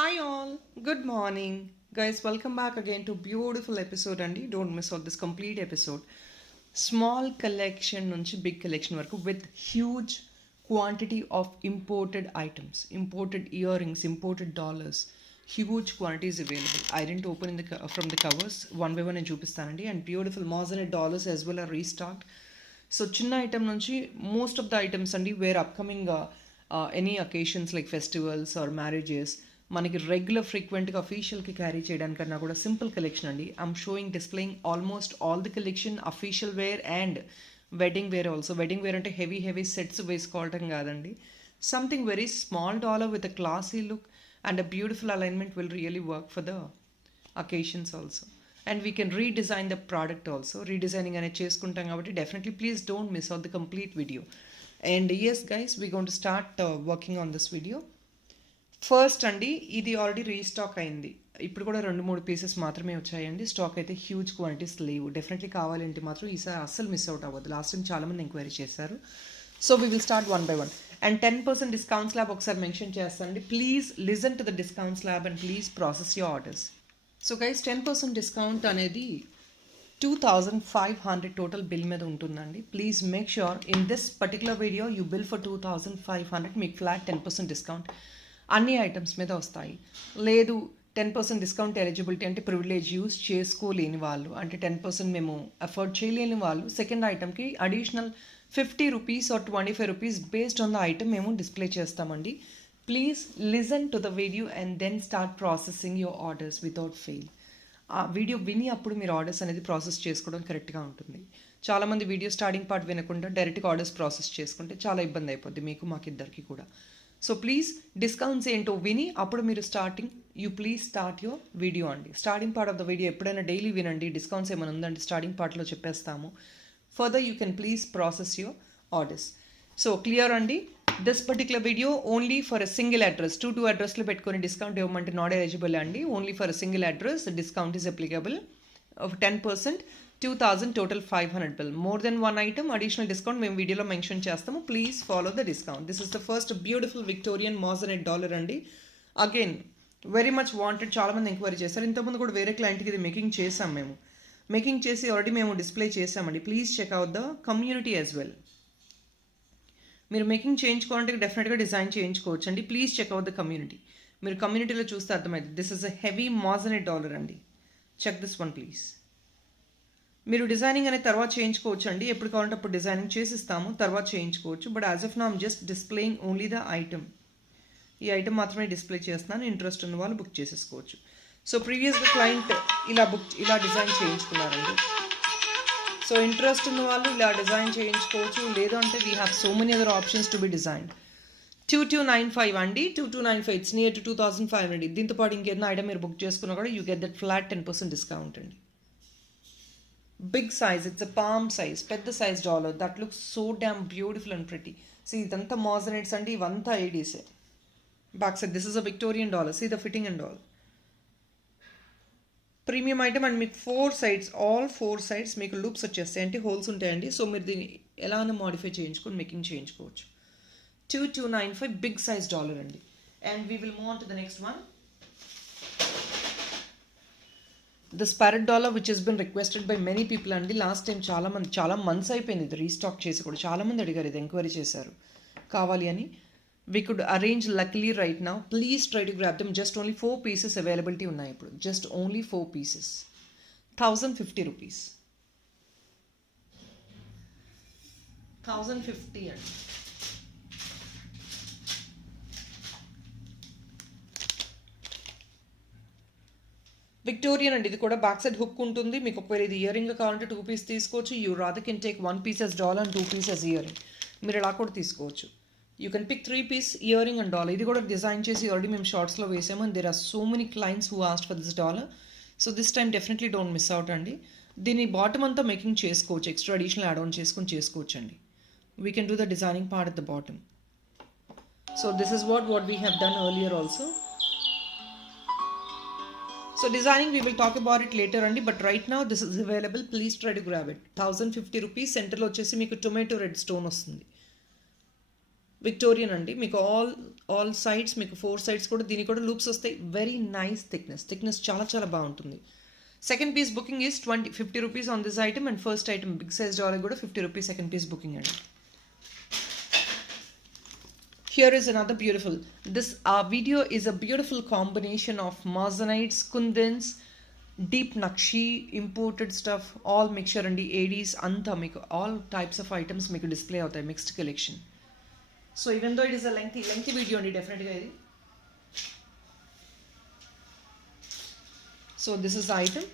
Hi all, good morning. Guys, welcome back again to beautiful episode and don't miss out this complete episode. Small collection nunchi big collection varaku with huge quantity of imported items, imported earrings, imported dollars. Huge quantities available. I didn't open from the covers. One by one నేను చూపిస్తానండి. And beautiful moissanite dollars as well are restocked. So చిన్న item నుంచి most of the items అండి where upcoming any occasions like festivals or marriages మనకి regular ఫ్రీక్వెంట్గా అఫీషియల్కి carry చేయడానికన్నా కూడా సింపుల్ కలెక్షన్ అండి. I'm showing displaying almost all the collection official wear and wedding wear also. Wedding wear అంటే heavy sets వేసుకోవటం కాదండి. Something very small dollar with a classy look and a beautiful alignment will really work for the occasions also. And we can redesign the product also. Redesigning అనేది చేసుకుంటాం కాబట్టి definitely please don't miss out the complete video. And yes guys, we gonna start working on this video. First అండి, ఇది already restock అయింది. ఇప్పుడు కూడా 2-3 పీసెస్ మాత్రమే వచ్చాయండి. స్టాక్ అయితే హ్యూజ్ క్వాంటిటీస్ లేవు. డెఫినెట్లీ కావాలంటే మాత్రం ఈసారి అస్సలు మిస్ అవుట్ అవ్వద్దు. లాస్ట్ టైం చాలామంది ఎంక్వైరీ చేశారు. So we will start one by one. And 10% discount slab ఒకసారి మెన్షన్ చేస్తానండి. Please listen to the discount slab and please process your orders. So guys, 10% డిస్కౌంట్ అనేది 2500 టోటల్ బిల్ మీద ఉంటుందండి. Please make sure in this particular video you bill for 2500, మీకు ఫ్లాట్ 10% డిస్కౌంట్ అన్ని ఐటమ్స్ మీద వస్తాయి. లేదు 10% డిస్కౌంట్ ఎలిజిబిలిటీ అంటే ప్రివిలేజ్ యూస్ చేసుకోలేని వాళ్ళు, అంటే 10% మేము అఫోర్డ్ చేయలేని వాళ్ళు సెకండ్ ఐటమ్కి additional 50 rupees or 25 rupees based on the item మేము డిస్ప్లే చేస్తామండి. Please listen to the video and then start processing your orders without fail. ఆ వీడియో విని అప్పుడు మీరు ఆర్డర్స్ అనేది ప్రాసెస్ చేసుకోవడం కరెక్ట్గా ఉంటుంది. చాలామంది వీడియో స్టార్టింగ్ పార్ట్ వినకుండా డైరెక్ట్గా ఆర్డర్స్ ప్రాసెస్ చేసుకుంటే చాలా ఇబ్బంది అయిపోద్ది మీకు మాకిద్దరికి కూడా. సో ప్లీజ్ డిస్కౌంట్స్ ఏంటో విని అప్పుడు మీరు you please start your video అండి. Starting part of the video ఎప్పుడైనా డైలీ వినండి. డిస్కౌంట్స్ ఏమైనా ఉందంటే స్టార్టింగ్ పార్ట్లో చెప్పేస్తాము. Further you can please process your orders. So clear అండి. This particular video only for a single address. 2 అడ్రస్లో పెట్టుకొని డిస్కౌంట్ ఇవ్వమంటే నాట్ ఎలిజిబుల్ అండి. Only for a single address discount is applicable of 10%. 2000 total 500 bill. More than 1 item additional discount మేము వీడియోలో mention చేస్తాము. Please follow the discount. This is the first beautiful Victorian moissanite dollar అండి. Again very much wanted. చాలామంది enquiry చేస్తారు. ఇంతకుముందు కూడా వేరే క్లయింట్కి ఇది మేకింగ్ చేసాం. మేకింగ్ చేసి ఆల్రెడీ మేము డిస్ప్లే చేసామండి. Please check out the community as well. మీరు మేకింగ్ చేయించుకోవాలంటే డెఫినెట్గా డిజైన్ చేయించుకోవచ్చు అండి. Please check out the community. మీరు కమ్యూనిటీలో చూస్తే అర్థమైంది. This is a heavy moissanite dollar అండి. Check this one please. మీరు డిజైనింగ్ అనేది తర్వాత చేయించుకోవచ్చు అండి. ఎప్పుడు కావాలంటే అప్పుడు డిజైనింగ్ చేసిస్తాము, తర్వాత చేయించుకోవచ్చు. But as of now I'm just displaying only the item. ఈ ఐటమ్ మాత్రమే డిస్ప్లే చేస్తున్నాను. ఇంట్రెస్ట్ ఉన్న వాళ్ళు బుక్ చేసేసుకోవచ్చు. సో ప్రీవియస్గా క్లయింట్ ఇలా డిజైన్ చేయించుకున్నారండి. సో ఇంట్రెస్ట్ ఉన్న వాళ్ళు ఇలా డిజైన్ చేయించుకోవచ్చు. లేదు అంటే we have so many other options to be designed. 2295 అండి. 2295 ఇట్స్ నియర్ టు 2500. దీంతో పాటు ఇంకేదైనా ఐటమ్ మీరు బుక్ చేసుకున్నా కూడా you get that flat 10% discount అండి. Big size, it's a palm size, పెద్ద size dollar that looks so damn beautiful and pretty. So ఇదంతా మోజనైట్స్ అండి. ఇవంతా ఐడీసే. Back side this is a Victorian dollar. See the fitting and all. Premium item and మీకు 4 sides, all 4 sides మీకు loops వచ్చేస్తాయి, అంటే హోల్స్ ఉంటాయండి. సో మీరు దీన్ని ఎలా అయినా మోడిఫై చేయించుకొని మేకింగ్ చేయించుకోవచ్చు. 2295 బిగ్ సైజ్ డాలర్ అండి. And we will move on to the next one. This parrot dollar which has been requested by many people అండి. లాస్ట్ టైం చాలా మంత్స్ అయిపోయింది ఇది రీస్టాక్ చేసి కూడా. చాలామంది అడిగారు, ఇది ఎంక్వైరీ చేశారు కావాలి అని. వీ కుడ్ అరేంజ్ లక్లీ right now. Please try to grab them. Just only 4 pieces availability ఉన్నాయి ఇప్పుడు. జస్ట్ ఓన్లీ 4 పీసెస్. 1050 రూపీస్. 1050 అండి. విక్టోరియన్ అండి. ఇది కూడా బ్యాక్ సైడ్ హుక్ ఉంటుంది. మీకు ఒకవేళ ఇది ఇయర్ రింగ్ కావాలంటే 2 పీస్ తీసుకోవచ్చు. You rather can take 1 piece as dollar and 2 piece as earring. మీరు ఇలా కూడా తీసుకోవచ్చు. You can pick 3 piece earring and dollar. ఇది కూడా డిజైన్ చేసి ఆల్రెడీ మేము షార్ట్స్లో వేసాము. And there are so many clients who asked for this dollar. So this time definitely don't miss out అండి. దీని బాటమ్ అంతా మేకింగ్ చేసుకోవచ్చు. ఎక్స్ట్రా అడిషనల్ యాడ్ ఆన్ చేసుకొని చేసుకోవచ్చు అండి. We can do the designing part at the bottom. So this is what we have done earlier also. So designing we will talk about it later అండి. But right now this is available. Please try to grab it. 1050 రూపీస్. సెంటర్లో వచ్చేసి మీకు tomato red stone వస్తుంది. విక్టోరియన్ అండి, మీకు all sides, మీకు 4 సైడ్స్ కూడా దీనికి కూడా లూప్స్ వస్తాయి. వెరీ నైస్ థిక్నెస్ చాలా చాలా బాగుంటుంది. Second piece booking is 50 rupees on this item, and first item big size dollar కూడా 50 రూపీస్ సెకండ్ పీస్ బుకింగ్ అండి. Here is another beautiful. This video is a beautiful combination of Moissanites, Kundans, deep Nakshi, imported stuff, all mixture and ADs, anta meeku all types of items meeku display avutayi, mixed collection. So even though it is a lengthy video andi, definitely idi. So this is the item.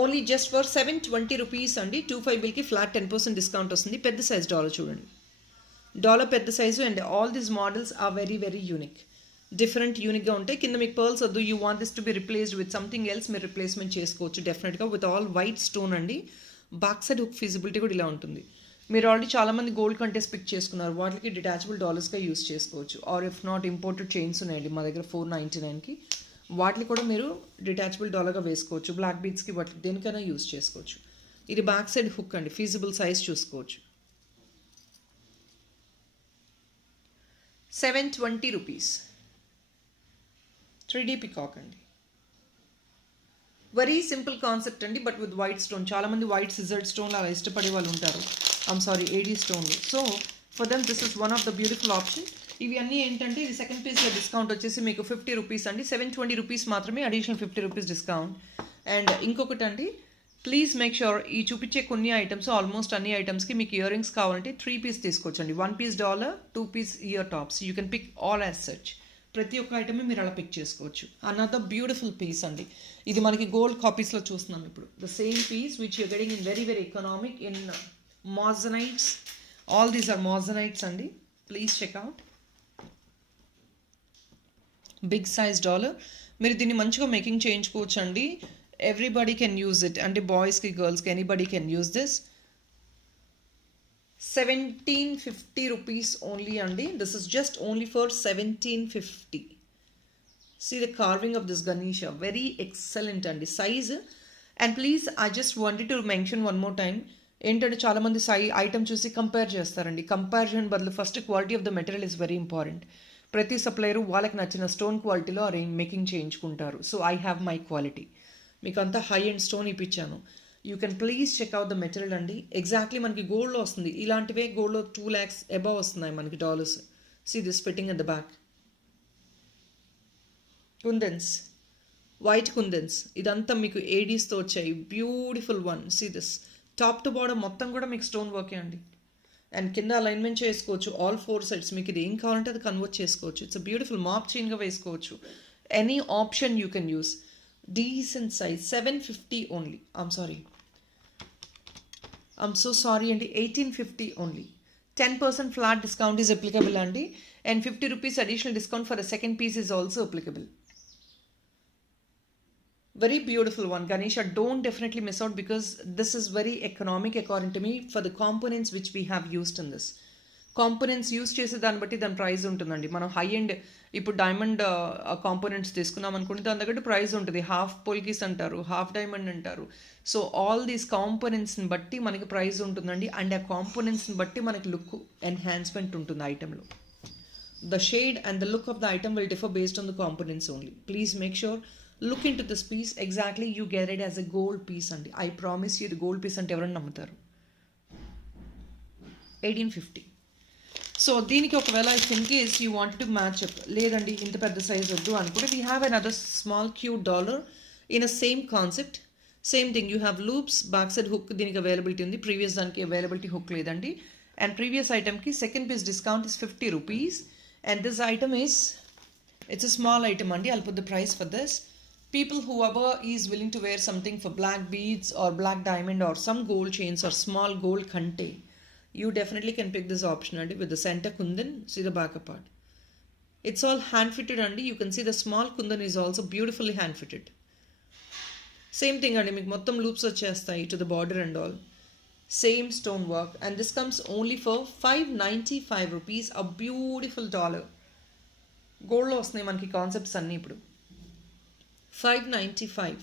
Only just for 720 rupees అండి. 25 బిల్కి flat 10% discount వస్తుంది. పెద్ద size dollar చూడండి, dollar పెద్ద size, and all these models are very very unique, different యూనిక్గా ఉంటాయి. కింద మీకు పర్ల్స్ వద్దు, you want this to be replaced with something else, మీరు రిప్లేస్మెంట్ చేసుకోవచ్చు డెఫినెట్గా విత్ ఆల్ వైట్ స్టోన్ అండి. బ్యాక్ సైడ్ హుక్ ఫీజిబిలిటీ కూడా ఇలా ఉంటుంది. మీరు ఆల్రెడీ చాలామంది గోల్డ్ కంటెస్ట్ పిక్ చేసుకున్నారు, వాటికి డిటాచబుల్ డాలర్స్గా యూస్ చేసుకోవచ్చు. Or if not imported chains ఉన్నాయండి మా దగ్గర 499కి, వాటిని కూడా మీరు డిటాచబుల్ డాలర్గా వేసుకోవచ్చు. బ్లాక్ బీడ్స్కి వాటికి దేనికైనా యూస్ చేసుకోవచ్చు. ఇది బ్యాక్ సైడ్ హుక్ అండి, ఫీజిబుల్ సైజ్ చూసుకోవచ్చు. 720 రూపీస్. 3D పికాక్ అండి, వెరీ సింపుల్ కాన్సెప్ట్ అండి, బట్ విత్ వైట్ స్టోన్. చాలామంది వైట్ సిజర్డ్ స్టోన్లు అలా ఇష్టపడే వాళ్ళు ఉంటారు, ఏడీ స్టోన్లు. So for them this is one of the beautiful option. ఇవి అన్నీ ఏంటంటే ఇది సెకండ్ పీస్లో డిస్కౌంట్ వచ్చేసి మీకు 50 రూపీస్ అండి. 720 రూపీస్ మాత్రమే, అడిషనల్ 50 రూపీస్ డిస్కౌంట్. అండ్ ఇంకొకటి అండి, ప్లీజ్ మేక్ ష్యూర్ ఈ చూపించే కొన్ని ఐటమ్స్, ఆల్మోస్ట్ అన్ని ఐటమ్స్కి మీకు ఇయర్ రింగ్స్ కావాలంటే 3 పీస్ తీసుకోవచ్చండి. 1 piece dollar, 2 piece ear tops, you can pick all as such. ప్రతి ఒక్క ఐటమ్ మీరు అలా పిక్ చేసుకోవచ్చు. అనదర్ బ్యూటిఫుల్ పీస్ అండి, ఇది మనకి గోల్డ్ కాపీస్లో చూస్తున్నాం ఇప్పుడు. The same piece which you getting in very very economic in Moissanites. All these are Moissanites అండి, please check out. Big size dollar, మీరు దీన్ని మంచిగా మేకింగ్ చేయించుకోవచ్చు అండి. ఎవ్రీబడి కెన్ యూజ్ ఇట్, అంటే బాయ్స్కి గర్ల్స్కి anybody can use this. 1750 rupees only అండి. This is just only for 1750. See the carving of this Ganesha, very excellent అండి size. And please I just wanted to mention one more time, ఏంటంటే చాలామంది item చూసి compare చేస్తారండి. Comparison బదులు first quality of the material is very important. ప్రతి supplier వాళ్ళకి నచ్చిన stone క్వాలిటీలో మేకింగ్ చేయించుకుంటారు. So I have my quality, మీకు అంతా హై అండ్ స్టోన్ ఇప్పించాను. You can please check out the material అండి. ఎగ్జాక్ట్లీ మనకి గోల్డ్లో వస్తుంది, ఇలాంటివే గోల్డ్లో 2 lakhs అబవ్ వస్తున్నాయి మనకి dollars. See this fitting at the back. Kundans, white kundans, ఇదంతా మీకు ఏడీస్తో వచ్చాయి. Beautiful one. See this top to bottom మొత్తం కూడా మీకు స్టోన్ వర్కే అండి. అండ్ కింద అలైన్మెంట్ చేసుకోవచ్చు ఆల్ 4 sides. మీకు ఇది ఏం కావాలంటే అది కన్వర్ట్ చేసుకోవచ్చు. ఇట్స్ అ బ్యూటిఫుల్ మాప్ చైన్గా వేసుకోవచ్చు. Any option you can use. Decent size. 750 only. I'm so sorry అండి, 1850 only. 10% flat discount is applicable అండి. And 50 rupees additional discount for the second piece is also applicable. Very beautiful one, Ganesha. Don't definitely miss out because this is very economic according to me for the components which we have used in this. Components use చేసే దాన్ని బట్టి దాని ప్రైస్ ఉంటుందండి. మనం high end ఇప్పుడు diamond components తీసుకున్నాం అనుకుంటే దాని దగ్గర ప్రైస్ ఉంటుంది. హాఫ్ పోల్కీస్ అంటారు, హాఫ్ డైమండ్ అంటారు. సో ఆల్ దీస్ కాంపోనెంట్స్ని బట్టి మనకి ప్రైస్ ఉంటుందండి. అండ్ ఆ కాంపోనెంట్స్ని బట్టి మనకి లుక్ ఎన్హాన్స్మెంట్ ఉంటుంది ఐటెంలో. The shade and the look of the item will differ based on the components only. Please make sure look into this piece. Exactly, you get it as a gold piece and I promise you the gold piece ante evaru namutaru. 1850. So దీనికి ఒకవేళ if in case you want to match up లేదండి ఇంత పెద్ద సైజ్ వద్దు అనుకుంటే we have another small cute dollar in a same concept. Same thing, you have loops, backside hook దీనికి availability ఉంది. Previous దానికి availability hook లేదండి. And previous item ki second piece discount is 50 rupees. And this item is, it's a small item andi. I'll put the price for this. People whoever is willing to wear something for black beads or black diamond or some gold chains or small gold kante, you definitely can pick this option andi with the center kundan. See the back part. It's all hand fitted andi. You can see the small kundan is also beautifully hand fitted. Same thing andi, meeku mottam loops vachestayi to the border and all. Same stone work, and this comes only for 595 rupees. A beautiful dollar. Gold lo vastnayi manaki concepts anni ippudu. 595.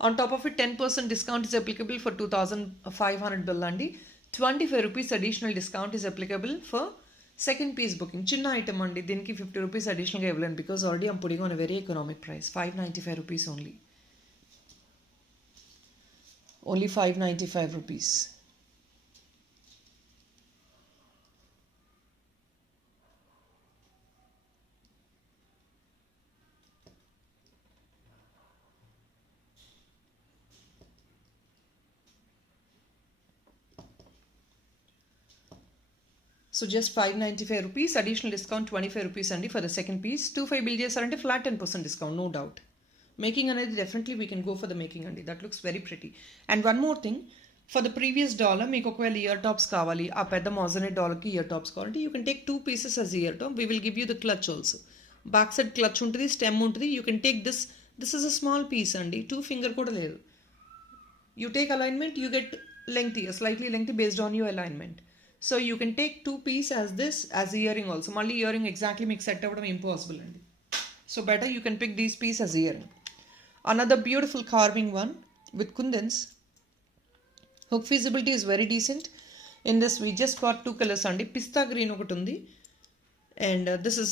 On top of it 10% discount is applicable for 2500 bill andi. 25 rupees additional discount is applicable for second piece booking. Chinna item andi, దీనికి 50 rupees additional గా ఇవ్వలేను because already I'm putting on a very economic price. 595 rupees only. Only 595 rupees. So just 595 rupees, additional discount 25 rupees అండి for the second piece. 25 bill చేశారంటే flat 10% discount, no doubt. Making అనేది definitely we can go for the making అండి. That looks very pretty. And one more thing, for the previous dollar మీకు ఒకవేళ ear tops కావాలి, ఆ పెద్ద moissanite డాలర్కి ఇయర్ టాప్స్ కావాలంటే you can take 2 pieces as ear top. We will give you the clutch also. Back side clutch ఉంటుంది, stem ఉంటుంది. You can take this. This is a small piece అండి, 2 finger కూడా లేదు. You take alignment, you get lengthy, slightly lengthy based on your alignment. So you can take 2 pieces as this as earring also. Malli earring exactly make set avadam impossible andi. So better you can pick these pieces as earring. Another beautiful carving one with kundans. Hook feasibility is very decent. In this we just got 2 colors andi. Pista green okati undi and this is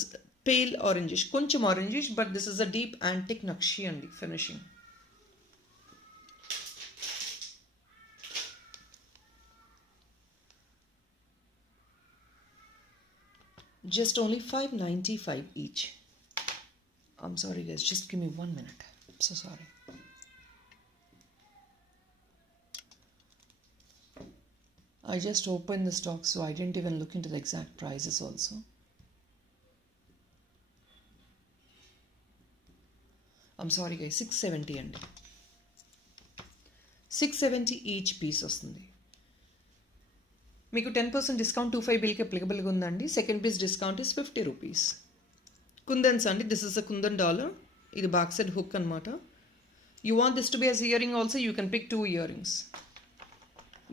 pale orangish, koncham orangish, but this is a deep antique nakshi andi finishing. Just only 595 each. I'm sorry guys, just give me 1 minute. I'm so sorry. I just opened the stock, so I didn't even look into the exact prices also. I'm sorry guys, 670 and 670 each piece వస్తుంది. మీకు 10% డిస్కౌంట్ 25 బిల్కి అప్లికబుల్గా ఉందండి. Second piece discount is 50 rupees. Kundans అండి, this is a kundan dollar. ఇది back side hook అనమాట. You want this to be as earring also, you can pick 2 earrings.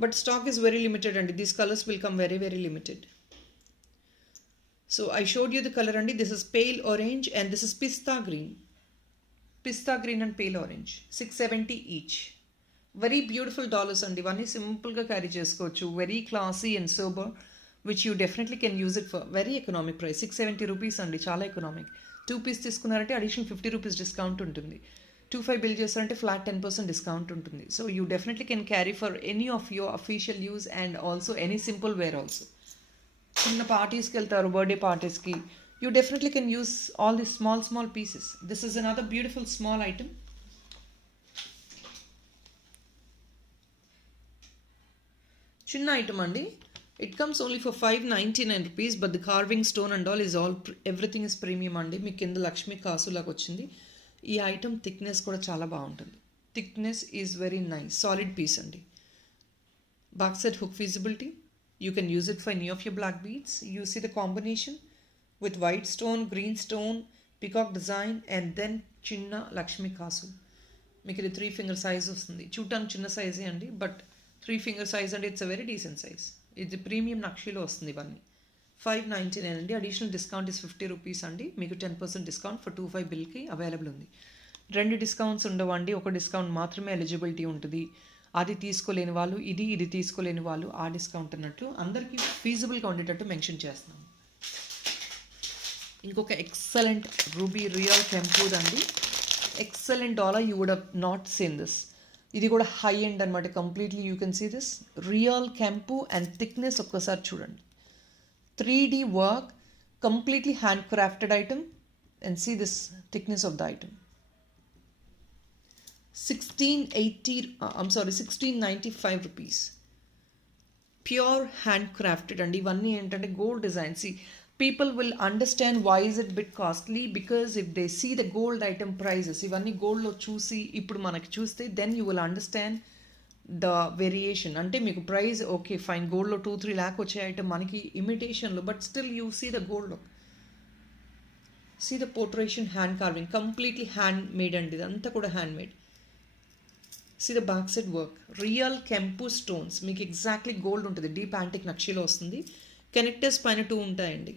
But stock is very limited అండి. These colours will come very very limited. So I showed you the colour అండి. This is pale orange and this is pista green. Pista green and pale orange. 670 each. Very beautiful dollars అండి. ఇవన్నీ సింపుల్గా carry చేసుకోవచ్చు. Very classy and sober, which you definitely can use it for very economic price. 670 rupees అండి, చాలా economic. 2 piece తీసుకున్నారంటే additional 50 rupees discount ఉంటుంది. 25 bill చేస్తారంటే flat 10% discount ఉంటుంది. So you definitely can carry for any of your official use and also any simple wear also. చిన్న పార్టీస్కి వెళ్తారు, birthday పార్టీస్కి, you definitely can use all this small pieces. This is another beautiful small item. చిన్న ఐటమ్ అండి. It comes only for 599 rupees, but the carving stone and all is all everything is premium అండి. మీకు కింద లక్ష్మీ కాసులాగా వచ్చింది. ఈ item thickness కూడా చాలా బాగుంటుంది. Thickness is very nice, solid piece అండి. Back side hook feasibility, you can use it for any of your black beads. You see the combination with white stone, green stone, peacock design and then చిన్న లక్ష్మీ కాసు. మీకు ఇది 3 finger size వస్తుంది. చూడటానికి చిన్న సైజే అండి, బట్ 3 finger size అంటే it's a very decent size. ఇది ప్రీమియం నక్షీలో వస్తుంది. ఇవన్నీ 599 అండి. అడిషనల్ డిస్కౌంట్ ఇస్ 50 రూపీస్ అండి. మీకు 10% డిస్కౌంట్ ఫర్ 25 బిల్కి అవైలబుల్ ఉంది. 2 డిస్కౌంట్స్ ఉండవండి, ఒక డిస్కౌంట్ మాత్రమే ఎలిజిబిలిటీ ఉంటుంది. అది తీసుకోలేని వాళ్ళు ఇది తీసుకోలేని వాళ్ళు ఆ డిస్కౌంట్ అన్నట్లు అందరికీ ఫీజిబుల్గా ఉండేటట్టు మెన్షన్ చేస్తున్నాం. ఇంకొక ఎక్సలెంట్ రూబీ రియల్ కెంపూడ్ అండి. Excellent dollar, you would have not seen this. ఇది కూడా హై ఎండ్ అనమాట. Completely you can see this real కెంపు అండ్ థిక్నెస్ ఒక్కసారి చూడండి. 3D work, completely hand crafted item and see this thickness of the item. 1695 rupees. Pure hand crafted అండి. ఇవన్నీ ఏంటంటే gold design. See people will understand why is it bit costly, because if they see the gold item prices, ఇవన్నీ గోల్డ్లో చూసి ఇప్పుడు మనకి చూస్తే then you will understand the variation. అంటే మీకు ప్రైస్ ఓకే ఫైన్, గోల్డ్లో 2-3 lakh వచ్చే ఐటమ్ మనకి ఇమిటేషన్లో, but still you see the గోల్డ్లో, సీ ద పోర్ట్రేషన్, hand carving, completely hand made అండి. ఇదంతా కూడా hand made. See the back side work, real కెంపు స్టోన్స్. మీకు ఎగ్జాక్ట్లీ గోల్డ్ ఉంటుంది, డీప్ యాంటిక్ నక్షీలో వస్తుంది. కనెక్టర్స్ పైన 2 ఉంటాయండి.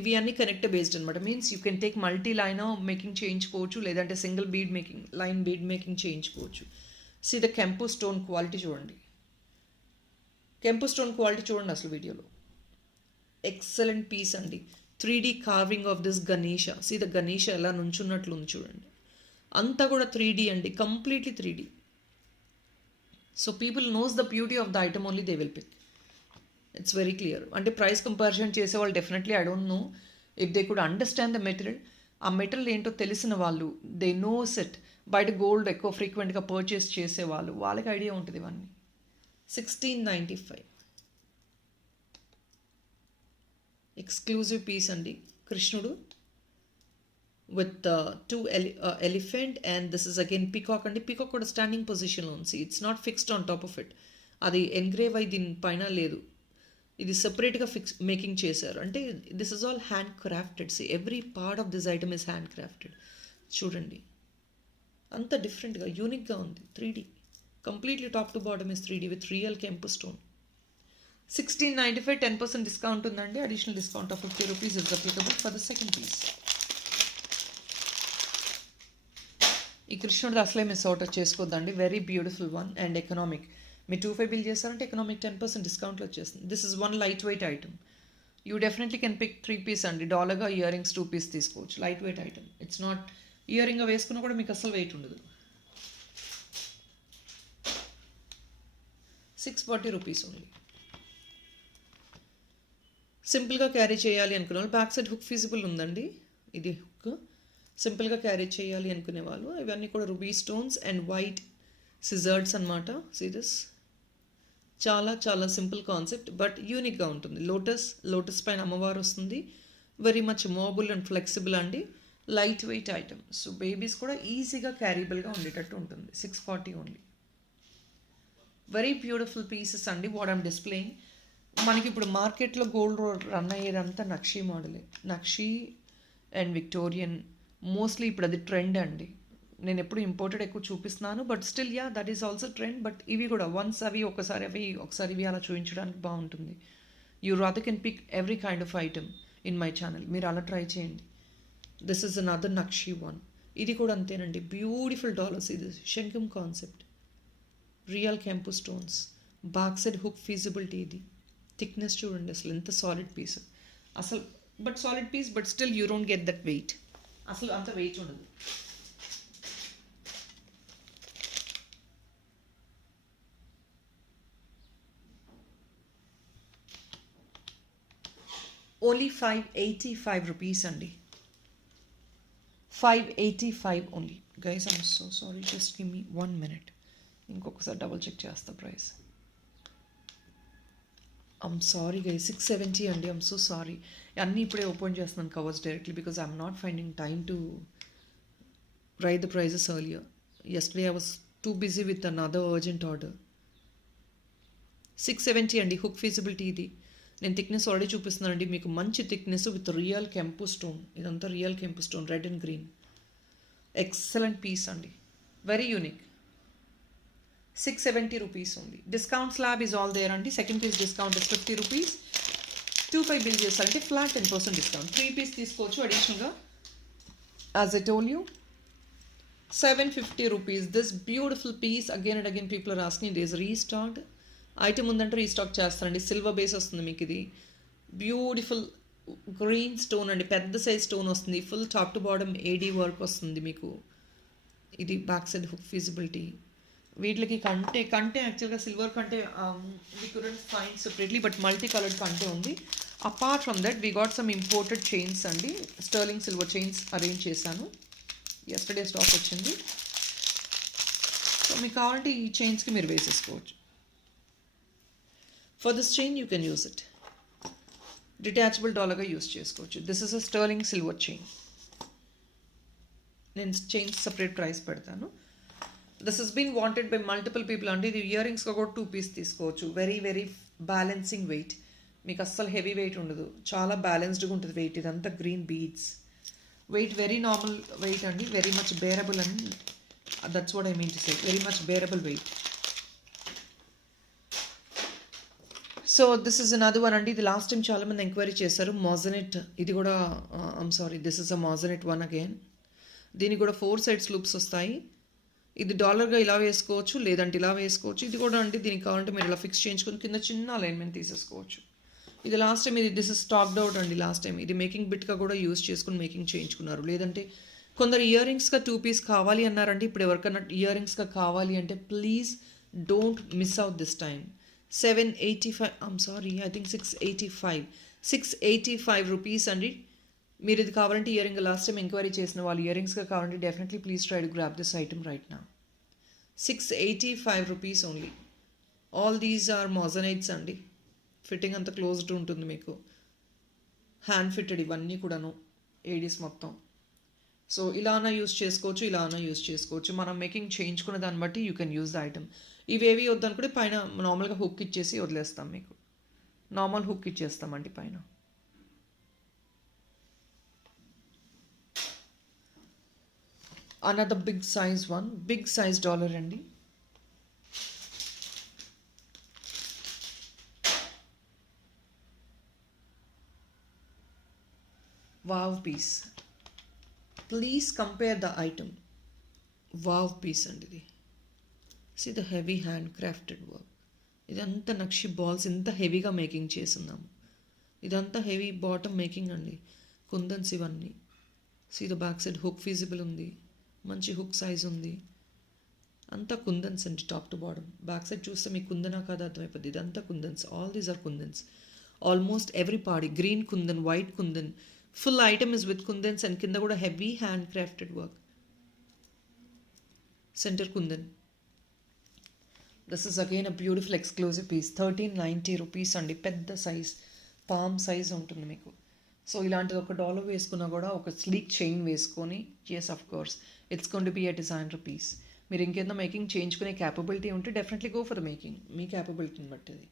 ఇవి అన్ని కనెక్టర్ బేస్డ్ అనమాట. Means you can take multi line making చేయించుకోవచ్చు, లేదంటే single bead making, line bead making చేయించుకోవచ్చు. See the kempu stone quality చూడండి. కెంపు స్టోన్ క్వాలిటీ చూడండి అసలు వీడియోలో. ఎక్సలెంట్ పీస్ అండి. 3D carving of this Ganesha. See the Ganesha ఎలా నుంచున్నట్లు ఉంది చూడండి. అంతా కూడా 3D అండి, completely 3D. So people knows the beauty of the item only they will pick. It's very clear. అంటే ప్రైస్ కంపారిజన్ చేసేవాళ్ళు definitely I don't know if they could understand the material. ఆ మెటీరియల్ ఏంటో తెలిసిన వాళ్ళు, they knows it. బయట gold ఎక్కువ ఫ్రీక్వెంట్గా పర్చేస్ చేసేవాళ్ళు, వాళ్ళకి ఐడియా ఉంటుంది ఇవన్నీ. 1695 ఎక్స్క్లూజివ్ పీస్ అండి. కృష్ణుడు with two elephant and this is again peacock అండి. పికాక్ కూడా స్టాండింగ్ పొజిషన్లో ఉంది. It's not fixed on top of it. అది ఎన్గ్రేవ్ అయి దీని పైన లేదు, ఇది సెపరేట్గా మేకింగ్ చేశారు. అంటే this is all hand crafted. See every part of this item is hand crafted. చూడండి అంత డిఫరెంట్గా యూనిక్గా ఉంది. 3D completely top to bottom is 3D with real kempu స్టోన్. 1695 10% డిస్కౌంట్ ఉందండి. Additional discount of 50 rupees is applicable for the second piece. ఈ కృష్ణుడిది అసలే miss out చేసుకోవద్దండి. Very beautiful one and economic. మీరు 25 బిల్ చేస్తారంటే ఎకనామిక్ 10% డిస్కౌంట్లో వచ్చేస్తుంది. This is one light weight item. You definitely can pick 3 piece అండి. డాలర్గా ఇయర్ రింగ్స్ 2 పీస్ తీసుకోవచ్చు. Light weight item. It's not ఇయర్ రింగ్గా వేసుకున్నా కూడా మీకు అసలు వెయిట్ ఉండదు. 640 రూపీస్ ఓన్లీ. సింపుల్గా క్యారీ చేయాలి అనుకునే వాళ్ళు బ్యాక్ సైడ్ హుక్ ఫీజిబుల్ ఉందండి. ఇది హుక్ సింపుల్గా క్యారీ చేయాలి అనుకునే వాళ్ళు. ఇవన్నీ కూడా రూబీ స్టోన్స్ అండ్ వైట్ సిజర్డ్స్ అనమాట. సీరియస్ చాలా చాలా సింపుల్ కాన్సెప్ట్ బట్ యూనిక్గా ఉంటుంది. లోటస్ పైన అమ్మవారు వస్తుంది. Very much movable and flexible అండి. Light weight item. So babies కూడా ఈజీగా క్యారీబుల్గా ఉండేటట్టు ఉంటుంది. 640 ఓన్లీ. వెరీ బ్యూటిఫుల్ పీసెస్ అండి. What I'm displaying. మనకి ఇప్పుడు మార్కెట్లో గోల్డ్ రన్ అయ్యేదంతా నక్షీ మోడలే. నక్షీ అండ్ విక్టోరియన్ మోస్ట్లీ ఇప్పుడు అది ట్రెండ్ అండి. నేను ఎప్పుడు ఇంపోర్టెడ్ ఎక్కువ చూపిస్తున్నాను but still yeah that is also trend. But ఇవి కూడా వన్స్ అవి ఒకసారి ఇవి అలా చూపించడానికి బాగుంటుంది. You rather can pick every kind of item in my channel. మీరు అలా ట్రై చేయండి. This is another nakshi one. ఇది కూడా అంతేనండి. Beautiful dollars. ఇది శంఖం కాన్సెప్ట్. రియల్ కెంపు stones. Back side hook feasibility. ఇది థిక్నెస్ చూడండి అసలు ఎంత సాలిడ్ పీస్ అసలు. But solid piece but still you don't get that weight. అసలు అంత వెయిట్ ఉండదు. ఓన్లీ 585 రూపీస్ అండి. 585 only. Guys I'm so sorry, just give me 1 minute. ఇంకొకసారి డబుల్ చెక్ చేస్తా ప్రైస్. ఐమ్ సారీ గైస్, 670 అండి. I'm so sorry. అన్నీ ఇప్పుడే open చేస్తున్నాను covers directly because I'm not finding time to write the prices earlier. yesterday I was too busy with another urgent order. 670 అండి. Hook feasibility. ఇది నేను thickness already చూపిస్తున్నానండి మీకు. మంచి thickness with real kempu stone. ఇదంతా real kempu stone, red and green. Excellent piece అండి. Very unique. 670 rupees ఉంది. Discount slab is all there అండి. Second piece discount is 50 rupees. 25 bill చేస్తారంటే ఫ్లాట్ 10% డిస్కౌంట్. 3 పీస్ తీసుకోవచ్చు అడిషనల్గా. As I told you 750 rupees. This beautiful piece again and again people are asking. It is restocked. Item ఉందంటే రీస్టాక్ చేస్తారండి. Silver base వస్తుంది మీకు. ఇది beautiful green stone అండి. పెద్ద సైజ్ స్టోన్ వస్తుంది. Full top to bottom AD work వస్తుంది మీకు. ఇది బ్యాక్ సైడ్ హుక్ ఫీజిబిలిటీ. వీటికి కంటే యాక్చువల్గా సిల్వర్ కంటే we couldn't find separately but multi coloured కంటే ఉంది. Apart from that we got some imported chains అండి. స్టర్లింగ్ సిల్వర్ చైన్స్ అరేంజ్ చేశాను. yesterday స్టాక్ వచ్చింది. సో మీకు కావాలంటే ఈ చైన్స్కి మీరు వేసేసుకోవచ్చు. For this chain you can use it. Detachable డాలర్గా యూస్ చేసుకోవచ్చు. This is a sterling silver chain. నేను చైన్స్ సపరేట్ ప్రైస్ పెడతాను. This has been wanted by multiple people అండి. ఇది ఇయర్ రింగ్స్గా కూడా 2 పీస్ తీసుకోవచ్చు. Very very balancing weight. మీకు అస్సలు హెవీ వెయిట్ ఉండదు. చాలా బ్యాలెన్స్డ్గా ఉంటుంది వెయిట్. ఇదంతా green beads. Weight very normal weight అండి. Very much bearable and that's what I mean to say. Very much bearable weight. So this is another one అండి. ఇది లాస్ట్ టైం చాలామంది ఎంక్వైరీ చేశారు. మాజనెట్. ఇది కూడా I'm sorry, this is a moissanite one again. దీనికి కూడా 4 sides loops వస్తాయి. ఇది డాలర్గా ఇలా వేసుకోవచ్చు, లేదంటే ఇలా వేసుకోవచ్చు. ఇది కూడా అంటే దీనికి కావాలంటే మీరు ఇలా ఫిక్స్ చేయించుకొని కింద చిన్న అలైన్మెంట్ తీసేసుకోవచ్చు. ఇది లాస్ట్ టైం ఇది దిస్ ఇస్ స్టాక్డ్ అవుట్ అండి. లాస్ట్ టైం ఇది మేకింగ్ బిట్గా కూడా యూస్ చేసుకుని మేకింగ్ చేయించుకున్నారు. లేదంటే కొందరు ఇయర్ రింగ్స్గా 2 పీస్ కావాలి అన్నారంటే ఇప్పుడు ఎవరికన్నా ఇయర్ రింగ్స్గా కావాలి అంటే please don't miss out this time. 785 I'm sorry, I think 685 rupees అండి. మీరు ఇది కావాలంటే earring last time enquiry చేసిన వాళ్ళు ఇయర్ రింగ్స్గా కావాలంటే definitely please try to grab this item right నా. 685 rupees only. All these are moissanites అండి. ఫిట్టింగ్ అంతా క్లోజ్డ్ ఉంటుంది మీకు. హ్యాండ్ ఫిట్టెడ్ ఇవన్నీ కూడాను ఏడీస్ మొత్తం. సో ఇలానా యూస్ చేసుకోవచ్చు, ఇలానా యూస్ చేసుకోవచ్చు. మనం మేకింగ్ చేయించుకునే దాన్ని బట్టి you can use the item. ఇవేవి వద్దనుకుంటే పైన నార్మల్గా హుక్ ఇచ్చేసి వదిలేస్తాం. మీకు నార్మల్ హుక్ ఇచ్చేస్తామండి పైన. Another big size one, big size dollar అండి. Wow piece. Please compare the item. Wow piece అండి ఇది. See the heavy hand crafted work. ఇదంతా నక్షి బాల్స్ ఇంత హెవీగా మేకింగ్ చేస్తున్నాము. ఇదంతా హెవీ బాటమ్ మేకింగ్ అండి. కుందన్స్ ఇవన్నీ. See the back side hook feasible ఉంది, మంచి హుక్ సైజ్ ఉంది. అంతా కుందన్స్ అండి top to bottom. Back side చూస్తే మీకు కుందనా కాదా అర్థమైపోద్ది. ఇదంతా kundans. All these are kundans. Almost every party green kundan, white kundan, full item is with kundans and కింద కూడా heavy hand crafted work. Centre kundan. This is again a beautiful exclusive piece. 1390 rupees అండి. పెద్ద సైజ్, పామ్ సైజ్ ఉంటుంది మీకు. సో ఇలాంటిది ఒక డాలర్ వేసుకున్నా కూడా ఒక స్లీక్ చైన్ వేసుకొని, yes of course it's gonna be a designer piece. మీరు ఇంకేదో మేకింగ్ చేయించుకునే క్యాపబిలిటీ ఉంటే definitely go for the making. మీ క్యాపబిలిటీని బట్టి అది.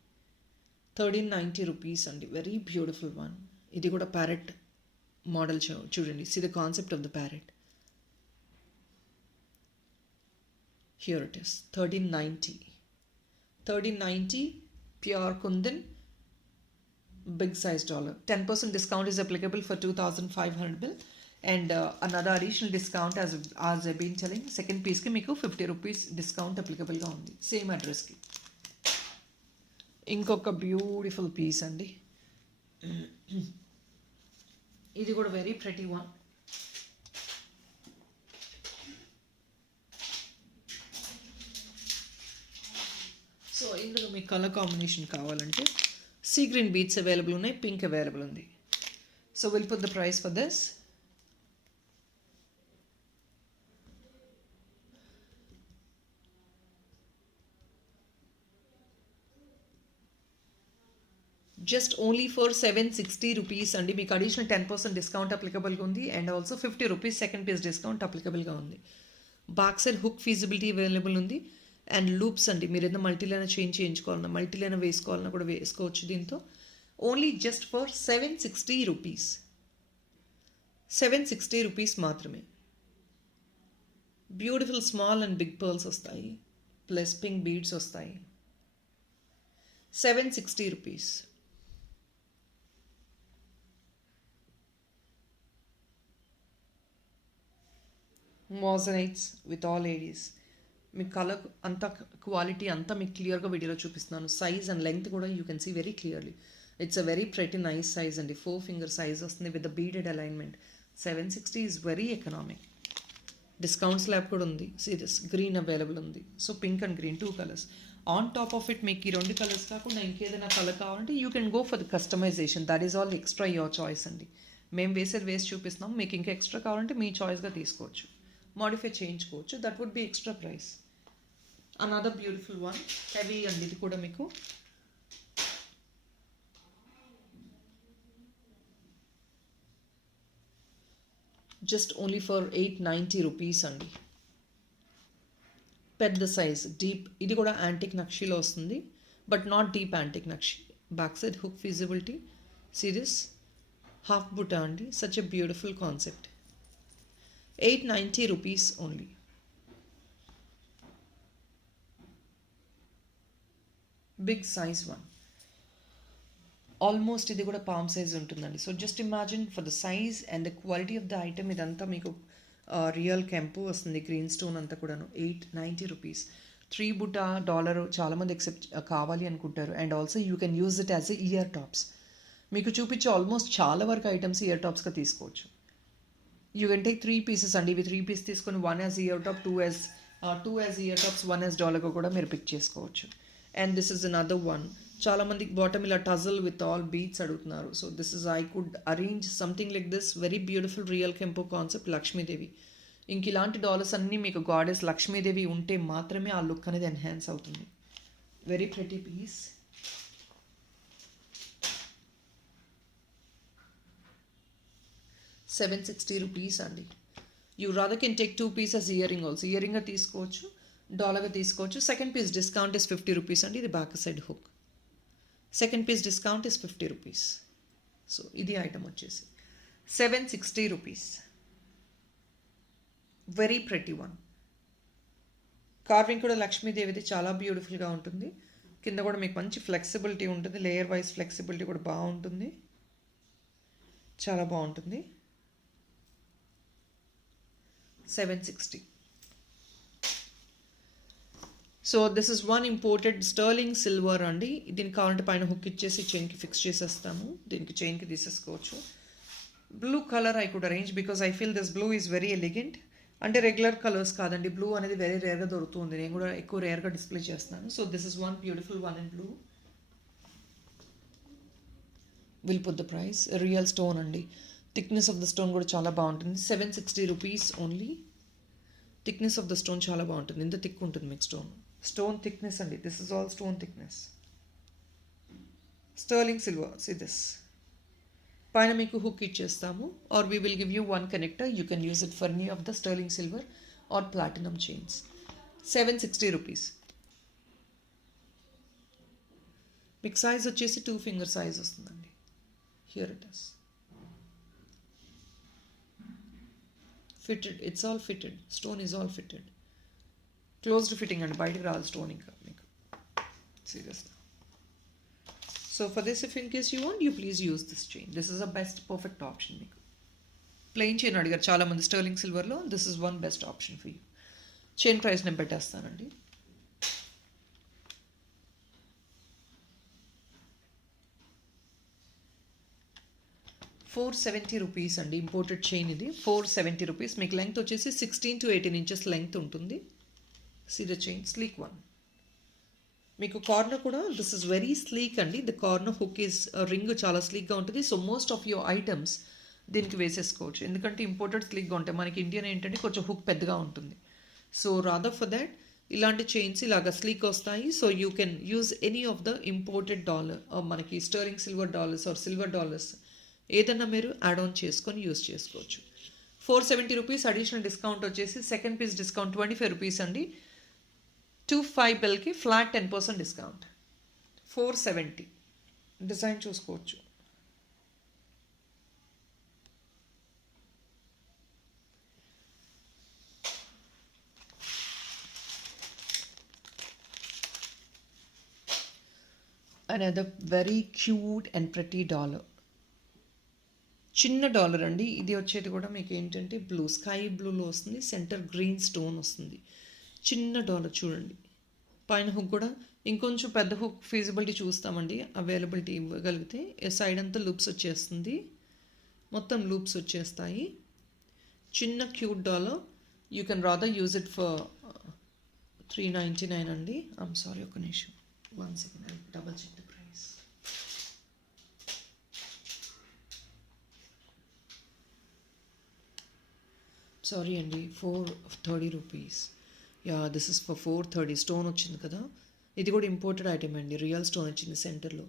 1390 రూపీస్ అండి. Very beautiful one. ఇది కూడా ప్యారెట్ మోడల్ చూడండి. See the concept of the parrot. Here it is 1390 pure kundan, big size dollar. 10% discount is applicable for 2500 bill and another additional discount as I've been telling. Second piece ki meeku 50 rupees discount applicable ga undi same address ki. ఇంకొక beautiful piece అండి. ఇది కూడా very pretty one. So ఇందులో మీ colour combination కావాలంటే see green beads available ఉన్నాయి, pink available ఉంది. So will put the price for this. Just only for 760 rupees అండి. మీకు అడిషనల్ 10% డిస్కౌంట్ అప్లికబుల్గా ఉంది and also 50 rupees second piece discount అప్లికబుల్గా ఉంది. Back side hook feasibility available ఉంది అండ్ లూప్స్ అండి. మీరు ఏదైనా మల్టీలైనా చేయించుకోవాలన్నా, మల్టీలైనా వేసుకోవాలన్నా కూడా వేసుకోవచ్చు దీంతో. Only just for 760 rupees. 760 rupees మాత్రమే. Beautiful small and big pearls వస్తాయి, ప్లస్ పింక్ బీడ్స్ వస్తాయి. 760 rupees. Moissanites with all areas. మీ కలర్ అంతా క్వాలిటీ అంతా మీకు క్లియర్గా వీడియోలో చూపిస్తున్నాను. సైజ్ అండ్ లెంగ్త్ కూడా you can see very clearly. It's a very pretty nice size అండి. 4 finger సైజ్ వస్తుంది with the beaded alignment. 760 is very economic. Discount slab కూడా ఉంది. సీరియస్ గ్రీన్ అవైలబుల్ ఉంది. So pink and green 2 colours. On top of it మీకు ఈ 2 colours కాకుండా ఇంకేదైనా colour కావాలంటే you can go for the customisation. That is all extra your choice అండి. మేము వేసి చూపిస్తున్నాం. మీకు ఇంకా ఎక్స్ట్రా కావాలంటే మీ చాయిస్గా తీసుకోవచ్చు, మోడిఫై చేయించుకోవచ్చు. That would be extra price. Another beautiful one heavy అండి. ఇది కూడా మీకు జస్ట్ ఓన్లీ ఫర్ 890 రూపీస్ అండి. పెద్ద సైజ్ డీప్. ఇది కూడా యాంటిక్ నక్షీలో వస్తుంది but not deep antique nakshi. Back side hook feasibility, series half బుటా అండి. Such a beautiful concept. 890 rupees only. Big size one. Almost ఇది కూడా పామ్ సైజ్ ఉంటుందండి. So just imagine for the size and the quality of the item. ఇదంతా మీకు రియల్ కెంపు వస్తుంది, green stone అంతా కూడాను. 890 రూపీస్. 3 బుటా డాలర్ చాలామంది ఎక్సెప్ట్ కావాలి అనుకుంటారు. And also you can use it as a ear tops. మీకు చూపించే ఆల్మోస్ట్ చాలా వరకు ఐటమ్స్ ఇయర్ టాప్స్గా తీసుకోవచ్చు. యూ కెన్ టేక్ 3 పీసెస్ అండి. ఇవి 3 పీస్ తీసుకొని 1 as ear top, 2 as ear tops, 1 as డాలర్గా కూడా మీరు పిక్ చేసుకోవచ్చు. And this is another one. చాలామంది బాటమ్ ఇలా టజల్ విత్ ఆల్ బీట్స్ అడుగుతున్నారు. So this is I could arrange something like this. Very beautiful real కెంపో concept, Lakshmidevi. ఇంక ఇలాంటి డాలర్స్ అన్నీ మీకు గాడెస్ లక్ష్మీదేవి ఉంటే మాత్రమే ఆ లుక్ అనేది ఎన్హాన్స్ అవుతుంది. Very pretty piece. ₹760 అండి. You rather can take 2 pieces earring also. ఇయరింగ్గా తీసుకోవచ్చు, డాలర్గా తీసుకోవచ్చు. సెకండ్ పీస్ డిస్కౌంట్ ఇస్ ₹50 అండి. ఇది back side hook. Second piece discount is ₹50. So ఇది ఐటమ్ వచ్చేసి ₹760. Very pretty one. కార్వింగ్ కూడా లక్ష్మీదేవిది చాలా బ్యూటిఫుల్గా ఉంటుంది. కింద కూడా మీకు మంచి ఫ్లెక్సిబిలిటీ ఉంటుంది. లేయర్ వైజ్ ఫ్లెక్సిబిలిటీ కూడా బాగుంటుంది, చాలా బాగుంటుంది. 760. So this is one imported sterling silver అండి. దీనికి కావాలంటే పైన హుక్ ఇచ్చేసి చైన్కి ఫిక్స్ చేసేస్తాము. దీనికి చైన్కి తీసేసుకోవచ్చు. Blue colour I could arrange because I feel this blue is very elegant. అంటే రెగ్యులర్ కలర్స్ కాదండి, బ్లూ అనేది వెరీ రేర్గా దొరుకుతుంది. నేను కూడా ఎక్కువ రేర్గా డిస్ప్లే చేస్తాను. So this is one beautiful one in blue. Will put the price. Real stone అండి. థిక్నెస్ ఆఫ్ ద స్టోన్ కూడా చాలా బాగుంటుంది. ₹760 only. Thickness of the stone చాలా బాగుంటుంది. ఇంత థిక్ ఉంటుంది మీకు స్టోన్. స్టోన్ థిక్నెస్ అండి. This is all stone thickness. Sterling silver. See this. పైన మీకు హుక్ ఇచ్చేస్తాము. Or we will give you one connector. You can use it for any of the sterling silver or platinum chains. ₹760. మీకు size వచ్చేసి 2 finger size వస్తుందండి. Here it is. Fitted. It's all fitted. Stone is all fitted. Closed fitting అండి. బయటకు రావాలి stone ఇంకా మీకు. Seriously. So for this if in case you want, you please use this chain. This is a best perfect option మీకు. Plain chain అడిగారు చాలామంది sterling సిల్వర్లో. This is one best option for you. Chain price నేను పెట్టేస్తానండి. ₹470 అండి. Imported chain ఇది. ₹470. మీకు లెంగ్త్ వచ్చేసి 16 to 18 ఇంచెస్ లెంగ్త్ ఉంటుంది. See the chain. Sleek one. మీకు కార్నర్ కూడా దిస్ ఇస్ వెరీ స్లీక్ అండి. The corner hook is ring చాలా స్లీక్గా ఉంటుంది. So most of your items దీనికి వేసేసుకోవచ్చు. ఎందుకంటే ఇంపోర్టెడ్ స్లీక్గా ఉంటాయి. మనకి ఇండియన్ ఏంటంటే కొంచెం హుక్ పెద్దగా ఉంటుంది. సో రాదర్ ఫర్ దాట్ ఇలాంటి చైన్స్ ఇలాగా స్లీక్ వస్తాయి. So you can use any of the imported dollar, మనకి sterling silver dollars or silver dollars ఏదన్నా మీరు యాడ్ ఆన్ చేసుకొని యూజ్ చేసుకోవచ్చు. ₹470. అడిషనల్ డిస్కౌంట్ వచ్చేసి సెకండ్ పీస్ డిస్కౌంట్ ₹25 అండి. 25 బిల్కి ఫ్లాట్ 10% డిస్కౌంట్. 470. డిజైన్ చూసుకోవచ్చు. Another very cute and pretty dollar. చిన్న డాలర్ అండి. ఇది వచ్చేది కూడా మీకు ఏంటంటే బ్లూ, స్కై బ్లూలో వస్తుంది. సెంటర్ గ్రీన్ స్టోన్ వస్తుంది. చిన్న డాలర్ చూడండి. పైన హుక్ కూడా ఇంకొంచెం పెద్ద హుక్ ఫీజిబిలిటీ చూస్తామండి. అవైలబిలిటీ ఇవ్వగలిగితే సైడ్ అంతా లూప్స్ వచ్చేస్తుంది. మొత్తం లూప్స్ వచ్చేస్తాయి. చిన్న cute dollar. You can rather use it for $399 అండి. ఐమ్ సారీ, ఒక నిమిషం. 1 second, I'll double check the price. Sorry అండి, ₹430. Yeah, this is for 430. Stone వచ్చింది కదా. ఇది కూడా ఇంపోర్టెడ్ ఐటమ్ అండి. రియల్ స్టోన్ వచ్చింది సెంటర్లో.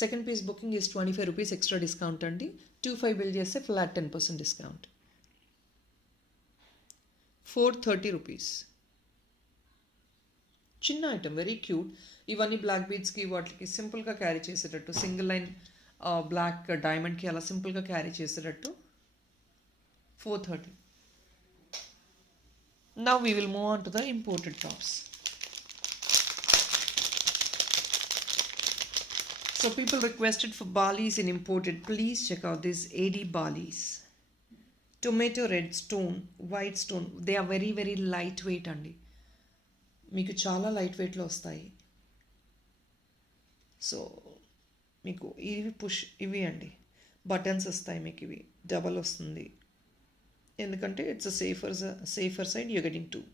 Second piece booking is ₹25 extra discount అండి. 25 బిల్ చేస్తే ఫ్లాట్ 10% డిస్కౌంట్. ₹430. చిన్న ఐటమ్, వెరీ క్యూట్. ఇవన్నీ బ్లాక్ బీడ్స్కి వాటికి సింపుల్గా క్యారీ చేసేటట్టు, సింగిల్ లైన్ బ్లాక్ డైమండ్కి అలా సింపుల్గా క్యారీ చేసేటట్టు. 430. Now we will move on to the imported tops. So people requested for Balis in imported. Please check out these AD Balis. Tomato red stone, white stone, they are very very light weight అండి. మీకు చాలా లైట్ వెయిట్లో వస్తాయి. సో మీకు ఇవి అండి బటన్స్ వస్తాయి మీకు, ఇవి డబల్ వస్తుంది ఎందుకంటే it's safer side you getting 2.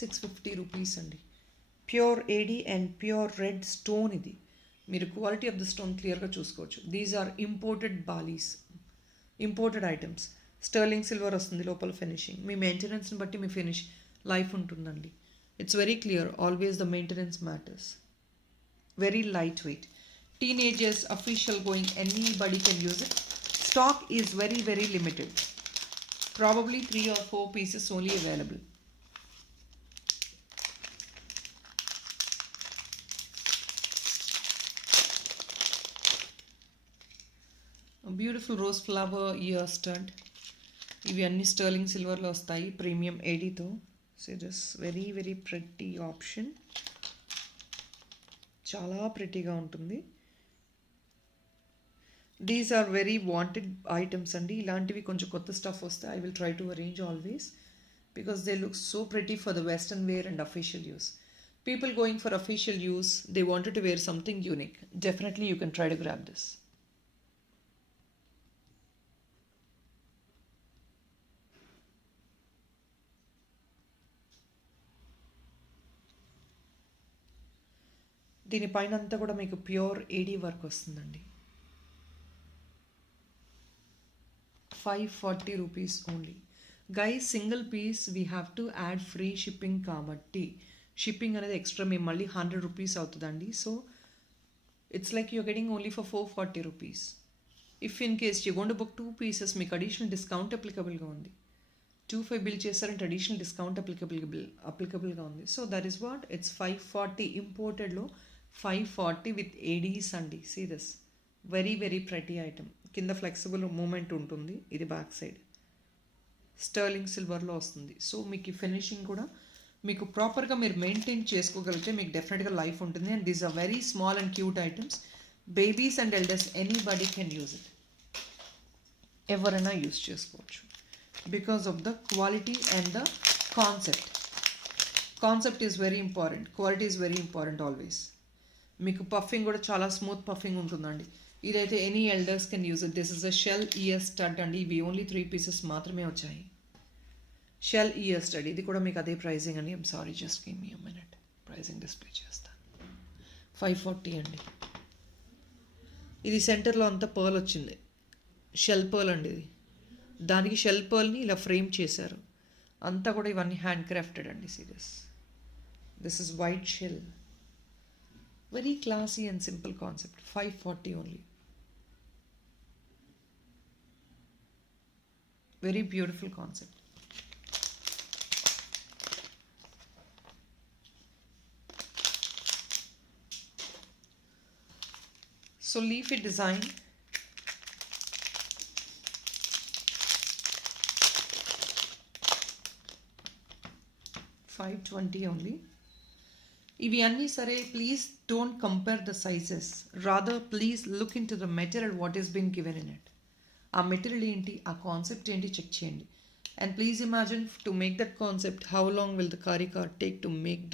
₹650 అండి. Pure AD and pure red stone. ఇది మీరు క్వాలిటీ ఆఫ్ ద స్టోన్ క్లియర్గా చూసుకోవచ్చు. దీస్ ఆర్ ఇంపోర్టెడ్ బాలీస్, ఇంపోర్టెడ్ ఐటమ్స్. స్టర్లింగ్ సిల్వర్ వస్తుంది లోపల ఫినిషింగ్. మీ మెయింటెనెన్స్ని బట్టి మీ ఫినిష్ లైఫ్ ఉంటుందండి. It's very clear, always the maintenance matters. Very light weight. Teenagers, official going, anybody can use it. Stock is very very limited. Probably 3 or 4 pieces only available. Beautiful rose flower ear stud. ఇవి అన్ని sterling సిల్వర్లో వస్తాయి premium ఏడీతో. So this very very pretty option, చాలా ప్రెట్టీగా ఉంటుంది. These are very wanted items అండి. ఇలాంటివి కొంచెం కొత్త స్టఫ్ వస్తే I will try to arrange always because they look so pretty for the western wear and official use. People going for official use, they wanted to wear something unique. Definitely you can try to grab this. దీనిపైన అంతా కూడా మీకు ప్యూర్ ఏడీ work వస్తుందండి. ₹540 only. Guys, single piece we have to add free shipping కాబట్టి shipping అనేది extra మేము మళ్ళీ ₹100 అవుతుందండి. So it's like you're getting only for ₹440. If in case you gonna book 2 pieces మీకు అడిషనల్ డిస్కౌంట్ అప్లికబుల్గా ఉంది. 25 బిల్ చేస్తారంటే అడిషనల్ డిస్కౌంట్ అప్లికబుల్గా ఉంది. So that is what it's 540. ఇంపోర్టెడ్లో 540 విత్ ఏడీస్ అండి. See this very very pretty item. కింద flexible moment ఉంటుంది. ఇది బ్యాక్ సైడ్ స్టర్లింగ్ సిల్వర్లో వస్తుంది. సో మీకు ఈ ఫినిషింగ్ కూడా మీకు ప్రాపర్గా మీరు మెయింటైన్ చేసుకోగలిగితే మీకు డెఫినెట్గా లైఫ్ ఉంటుంది. And these are very small and cute items. Babies and elders anybody can use it. ఎవరైనా యూజ్ చేసుకోవచ్చు because of the quality and the concept. Concept is very important, quality is very important always. మీకు puffing కూడా చాలా smooth puffing ఉంటుందండి. ఇదైతే any elders can use it. This is a shell ear stud అండి. ఇవి only 3 pieces మాత్రమే వచ్చాయి. Shell ear stud. ఇది కూడా మీకు అదే ప్రైజింగ్ అండి. I'm sorry, just give me a minute. Pricing display చేస్తాను. 540 అండి. ఇది సెంటర్లో అంతా పర్ల్ వచ్చింది, షెల్ పర్ల్ అండి. ఇది దానికి షెల్ పర్ల్ని ఇలా ఫ్రేమ్ చేశారు. అంతా కూడా ఇవన్నీ హ్యాండ్ క్రాఫ్టెడ్ అండి. Series, this is white shell. Very classy and simple concept. 540 only. Very beautiful concept. So leafy design. $520 only. ఇవి అన్నీ సరే, please don't compare the sizes. Rather please look in to the material what is been given in it. ఆ material ఏంటి, ఆ concept ఏంటి check చేయండి. And please imagine to make that concept how long will the కారికార్ take to make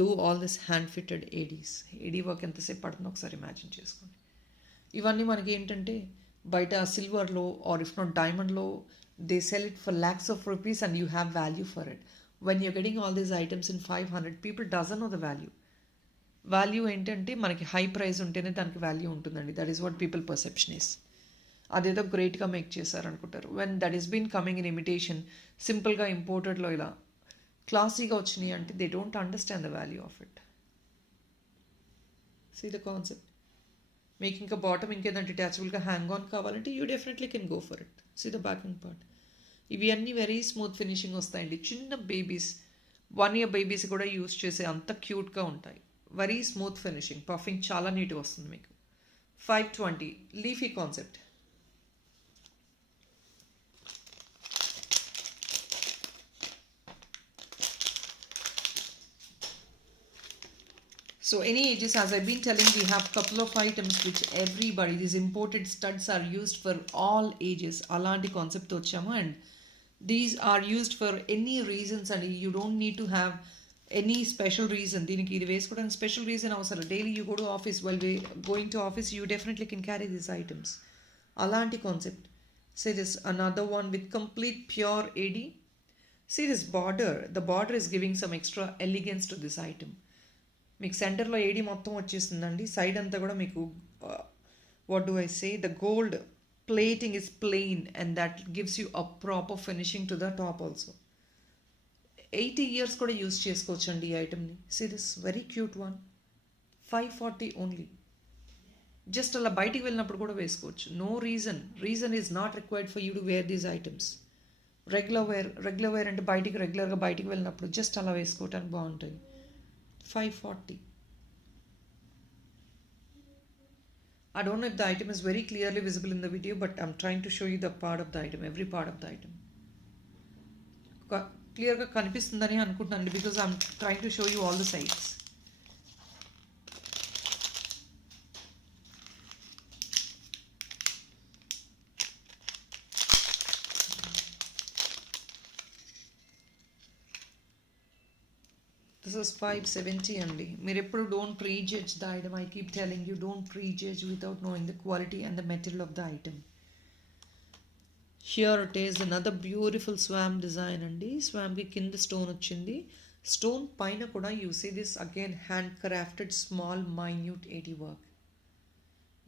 do all this hand fitted ADs. AD work ఎంతసేపు పడుతుందో ఒకసారి imagine చేసుకోండి. ఇవన్నీ మనకి ఏంటంటే బయట సిల్వర్లో ఆర్ ఇఫ్ నాట్ డైమండ్లో they sell it for lakhs of rupees and you have value for it. When you're getting all these items in 500, people doesn't know the value. Value ఏంటంటే మనకి హై ప్రైస్ ఉంటేనే దానికి value ఉంటుందండి. That is what people perception is. అదేదో గ్రేట్గా make చేశారనుకుంటారు. When that is been coming in imitation, సింపుల్గా ఇంపోర్టెడ్లో ఇలా క్లాసీగా వచ్చినాయి అంటే they don't understand the value of it. See the concept. మీకు ఇంకా బాటమ్ ఇంకేదంటే అటాచబుల్గా హ్యాంగ్ ఆన్ కావాలంటే you definitely can go for it. See the backing part. ఇవి అన్నీ వెరీ స్మూత్ ఫినిషింగ్ వస్తాయండి. చిన్న బేబీస్, 1 year బేబీస్ కూడా యూస్ చేసే అంత క్యూట్గా ఉంటాయి. వెరీ స్మూత్ ఫినిషింగ్, పఫింగ్ చాలా నీట్గా వస్తుంది మీకు. 520 leafy concept. So any ages, as I've been telling, we have couple of items which everybody, these imported studs are used for all ages. Alanti concept తో వచ్చాము, and these are used for any reasons, and you don't need to have any special reason. దీనికి ఇది వేసుకోవడానికి special reason అవసరం. Daily you go to office, while going to office you definitely can carry these items. అలాంటి concept. See this, another one with complete pure AD. See this border. The border is giving some extra elegance to this item. మీకు సెంటర్లో ఏడీ మొత్తం వచ్చేస్తుందండి. సైడ్ అంతా కూడా మీకు what do I say, the gold plating is plain and that gives you a proper finishing to the top also. 80 years కూడా use చేసుకోవచ్చు అండి ఈ ఐటమ్ని. See this very cute one, 540 only. జస్ట్ అలా బయటికి వెళ్ళినప్పుడు కూడా వేసుకోవచ్చు. No reason is not required for you to wear these items. Regular wear అంటే రెగ్యులర్గా బయటికి వెళ్ళినప్పుడు జస్ట్ అలా వేసుకోవటానికి బాగుంటుంది. 540. I don't know if the item is very clearly visible in the video, but I'm trying to show you the part of the item, every part of the item. Clearగా కనిపిస్తుందని అనుకుంటున్నాను, because I'm trying to show you all the sides. This is 570 అండి. మీరు ఎప్పుడు don't prejudge the item. I keep telling you, don't prejudge without knowing the quality and the material of the item. Here it is another beautiful swan design అండి. స్వామ్కి కింద stone వచ్చింది. Stone పైన కూడా you see this again hand crafted small minute AD work.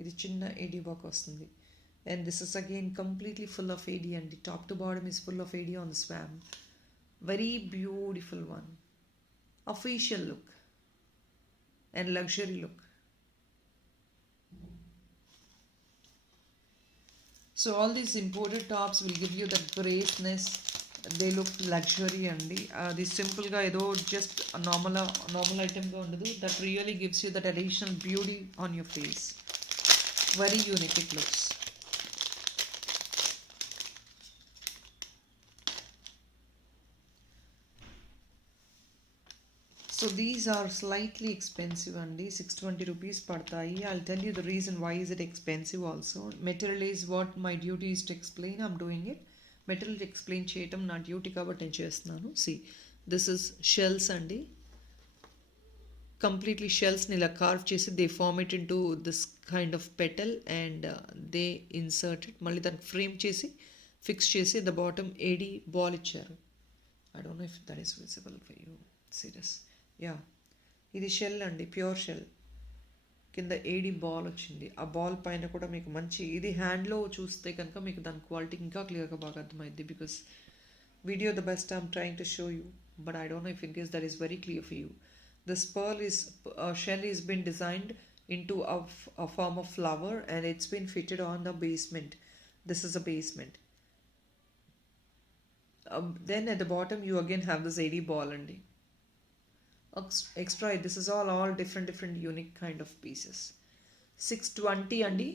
ఇది చిన్న AD work వస్తుంది. And this is again completely full of AD అండి. Top to bottom is full of AD on the swarm. Very beautiful one. Official look and luxury look. So all these imported tops will give you the graceness. They look luxury andi. This simple ga edo just a normal item ga undadu. That really gives you that additional beauty on your face. Very unique it looks. So these are slightly expensive అండి. 620 rupees పడతాయి. I'll tell you the reason why is it expensive also. Material is what my duty is to explain. I'm doing it. Material explain చేయటం నా డ్యూటీ కాబట్టి నేను చేస్తున్నాను. See, this is shells అండి. Completely shells-ని ఇలా carve చేసి they form it into this kind of petal and they insert it. మళ్ళీ దాన్ని ఫ్రేమ్ చేసి ఫిక్స్ చేసి the bottom AD ball ఇచ్చారు. I don't know if that is visible for you. See this. ఇది షెల్ అండి, ప్యూర్ షెల్. కింద ఏడీ బాల్ వచ్చింది. ఆ బాల్ పైన కూడా మీకు మంచి, ఇది హ్యాండ్లో చూస్తే కనుక మీకు దాని క్వాలిటీ ఇంకా క్లియర్గా బాగా అర్థమైంది. Because video the best I'm trying to show you, but I don't know if in case that is very clear for you. This pearl is shell is been designed into a form of flower and it's been fitted on the basement. This is a basement. Then at the bottom you again have this AD ball andi. Extra, this is all different unique kind of pieces. 620 andi.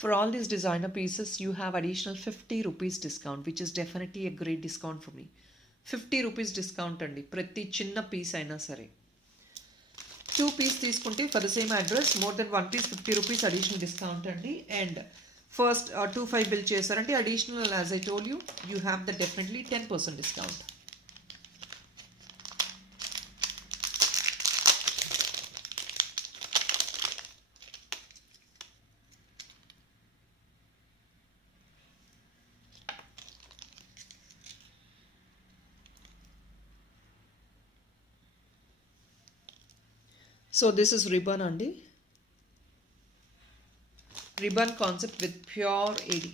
For all these designer pieces you have additional 50 rupees discount, which is definitely a great discount for me. 50 rupees discount andi ప్రతి చిన్న పీస్ అయినా సరే. 2 piece తీసుకుంటే for the same address more than 1 piece 50 rupees additional discount andi. And first 25 bill చేశారంటే additional, as I told you, you have the definitely 10% discount. So this is ribbon andi. Ribbon concept with pure AD.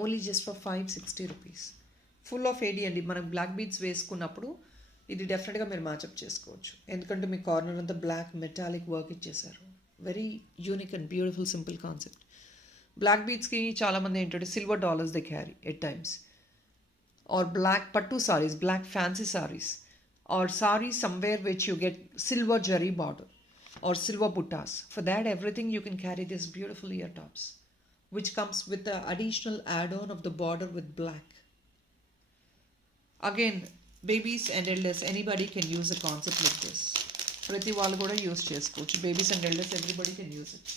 Only just for 560 rupees. Full of AD andi. మనం black beads వేసుకున్నప్పుడు ఇది డెఫినెట్గా మీరు match up చేసుకోవచ్చు. ఎందుకంటే మీ corner అంతా black metallic work ఇచ్చేసారు. Very unique and beautiful simple concept. Black బీడ్స్కి చాలామంది ఏంటంటే silver dollars they carry at times. Or black pattu sarees, black fancy sarees, or sarees somewhere which you get silver jari border or silver buttas. For that everything you can carry this beautiful ear tops, which comes with the additional add-on of the border with black. Again, babies and elders anybody can use a concept like this. ప్రతి వాళ్ళు కూడా యూజ్ చేసుకోవచ్చు. Babies and elders everybody can use it.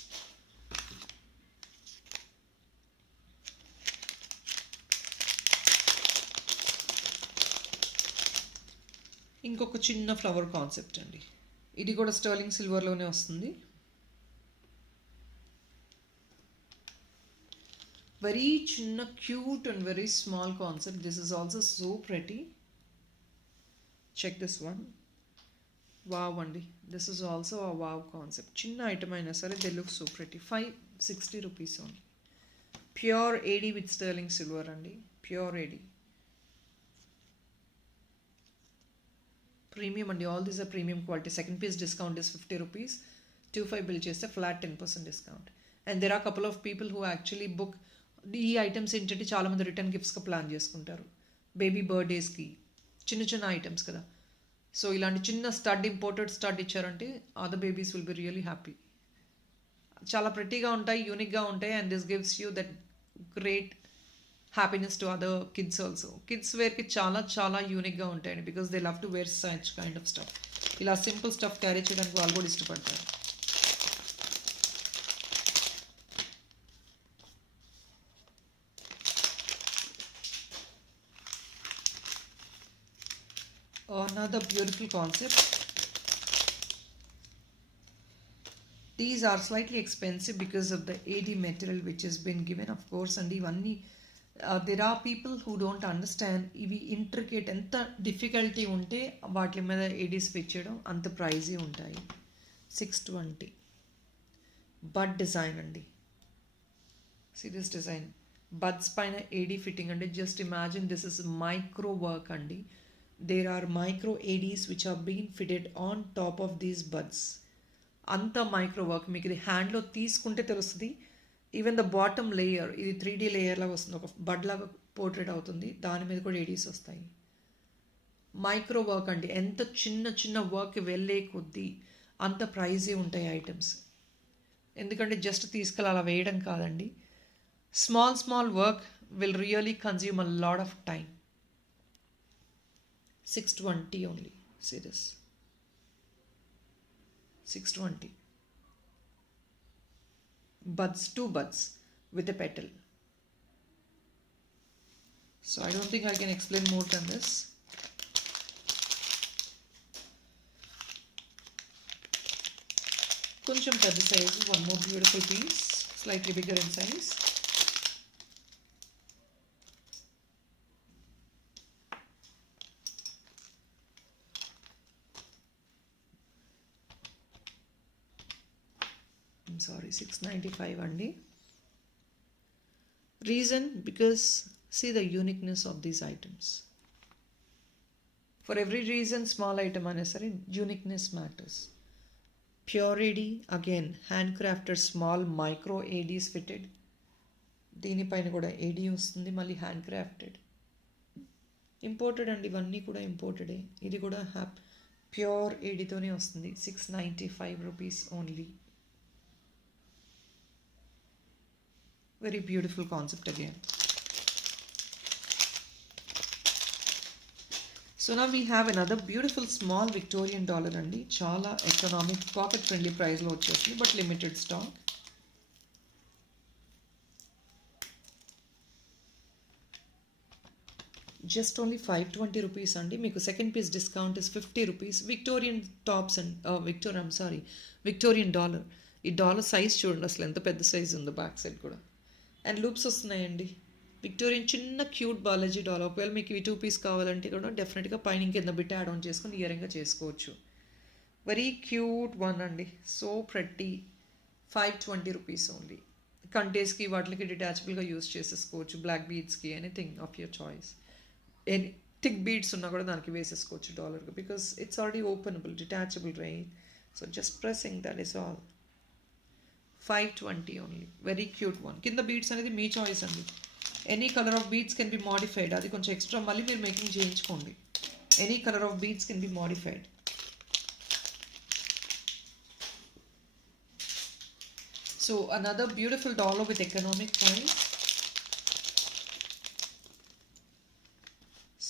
ఇంకొక చిన్న flower concept అండి. ఇది కూడా స్టర్లింగ్ సిల్వర్లోనే వస్తుంది. వెరీ చిన్న cute and very small concept. This is also so pretty. Check this one. Wow అండి, this is also a wow concept. చిన్న ఐటమ్ అయినా సరే they look so pretty. 560 rupees only. Pure AD with sterling silver అండి. Pure AD. Premium అండి. All these are premium quality. Second piece discount is 50 rupees. 25 bill చేస్తే flat 10% discount. And there are couple of people who actually book ఈ ఐటమ్స్ ఏంటంటే చాలామంది రిటర్న్ గిఫ్ట్స్గా ప్లాన్ చేసుకుంటారు. బేబీ బర్త్డేస్కి చిన్న చిన్న ఐటమ్స్ కదా. సో ఇలాంటి చిన్న స్టడ్, ఇంపోర్టెడ్ స్టడ్ ఇచ్చారంటే other babies will be really happy. చాలా ప్రెట్టీగా ఉంటాయి, యూనిక్గా ఉంటాయి. And this gives you that great happiness to other kids also. Kids వేర్కి చాలా చాలా యూనిక్గా ఉంటాయండి. Because they love to wear such kind of stuff. ఇలా సింపుల్ స్టఫ్ క్యారీ చేయడానికి వాళ్ళు కూడా ఇష్టపడతారు. Another beautiful concept. These are slightly expensive because of the AD material which has been given, of course. And ఇవన్నీ there are people who don't understand ఇవి ఇంట్రికేట్ ఎంత డిఫికల్టీ ఉంటే వాటి మీద ఏడీస్ ఫిట్ చేయడం అంత ప్రైజీ ఉంటాయి. 620 బడ్ డిజైన్ అండి. Serious design. బడ్స్ పైన ఏడీ ఫిట్టింగ్ అండి. Just imagine this is micro work అండి. There are micro ADs which are being fitted on top of these buds. అంత మైక్రో వర్క్. మీకు ఇది హ్యాండ్లో తీసుకుంటే తెలుస్తుంది. ఈవెన్ ద బాటమ్ లేయర్ ఇది 3D లేయర్ లాగా వస్తుంది. ఒక బడ్ లాగా పోర్ట్రేట్ అవుతుంది. దాని మీద కూడా ఏడీస్ వస్తాయి. మైక్రో వర్క్ అండి. ఎంత చిన్న చిన్న వర్క్ వెళ్ళే కొద్దీ అంత ప్రైజీ ఉంటాయి ఐటమ్స్. ఎందుకంటే జస్ట్ తీసుకెళ్ళి అలా వేయడం కాదండి. Small small work will really consume a lot of time. 620 only. See this. 620. Buds, 2 buds with a petal. So I don't think I can explain more than this. Koncham pedda size. One more beautiful piece. Slightly bigger in size. Sorry, 695 అండి. Reason, because see the uniqueness of these items. For every reason small item అనే సరే uniqueness matters. Pure AD, again handcrafted small micro ADs fitted. దీనిపైన కూడా AD వస్తుంది, మళ్ళీ handcrafted. Imported అండి. ఇవన్నీ కూడా ఇంపోర్టెడే. ఇది కూడా ప్యూర్ ఏడీతోనే వస్తుంది. 695 rupees only. Very beautiful concept again. So now we have another beautiful small Victorian dollar andi. Chala economic pocket friendly price lo vachesindi, but limited stock. Just only 520 rupees andi. Meeku second piece discount is 50 rupees. Victorian tops and Victorian dollar. ఈ dollar size చూడండి అసలు ఎంత పెద్ద సైజ్ ఉందో back side కూడా. And loops వస్తున్నాయండి. విక్టోరియన్ చిన్న క్యూట్ బాలాజీ డాలర్. ఒకవేళ మీకు ఇవి 2 పీస్ కావాలంటే కూడా డెఫినెట్గా పైన కింద బిట్ యాడ్ ఆన్ చేసుకొని ఇయరింగ్గా చేసుకోవచ్చు. వెరీ క్యూట్ వన్ అండి. So pretty. 520 rupees only. కంటేస్కి వాటికి డిటాచబుల్గా యూస్ చేసేసుకోవచ్చు. బ్లాక్ బీడ్స్కి anything of your choice. Any thick beads ఉన్నా కూడా దానికి వేసేసుకోవచ్చు డాలర్గా. Because it's already openable, detachable right. So just pressing, that is all. 520 only. Very cute one. కింద బీడ్స్ అనేది మీ చాయిస్ అండి. Any colour of beads can be modified. అది కొంచెం ఎక్స్ట్రా మళ్ళీ మీరు మేకింగ్ చేయించుకోండి. Any colour of beads can be modified. So another beautiful dollar with economic price.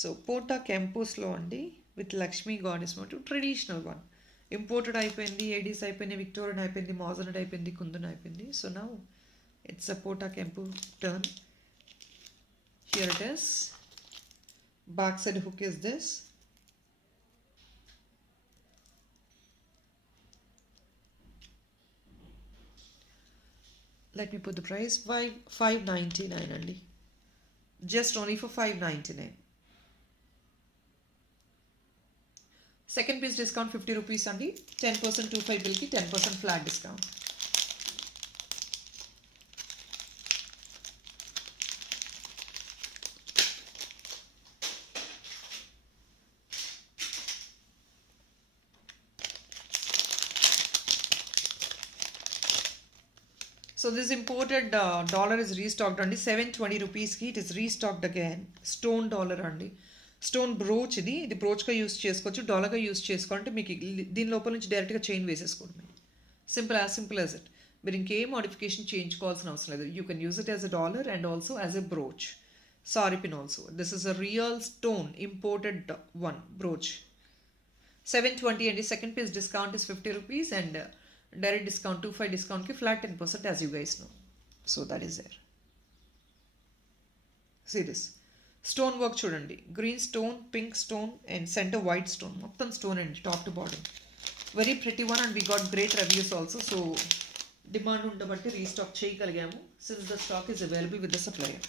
So పోటా కెంపోస్లో అండి with Lakshmi goddess motif traditional one. Imported అయిపోయింది, ఏడీస్ అయిపోయింది, విక్టోరియన్ అయిపోయింది, మోజనెట్ అయిపోయింది, కుందన్ అయిపోయింది. సో నౌ ఇట్స్ అ పోటా కెంపు turn. Here it is. Back side hook is this. Let me put the price. 599 only. Just only for 599. Second piece discount 50 rupees only. 10% 25 bill ki 10% flat discount. So this imported dollar is restocked అండి 720 రూపీస్కి. It is restocked again. Stone dollar అండి, stone brooch. ఇది బ్రోచ్గా యూస్ చేసుకోవచ్చు, డాలర్గా యూస్ చేసుకోవాలంటే మీకు దీని లోపల నుంచి డైరెక్ట్గా చైన్ వేసేసుకోండి. Simple as it. మీరు ఇంకేం మోడిఫికేషన్ చేయించుకోవాల్సిన అవసరం లేదు. You can use it as a dollar and also as a brooch. Sorry pin also. This is a real stone imported one brooch. 720 అండి. Second piece discount is 50 rupees and direct discount 25 discount ki flat 10% as you guys know. So that is there. See this stone work chudandi. Green stone, pink stone and center white stone. Mottam stone and top to bottom. Very pretty one and we got great reviews also. So demand undabatti restock cheyagalagamu since the stock is available with the supplier.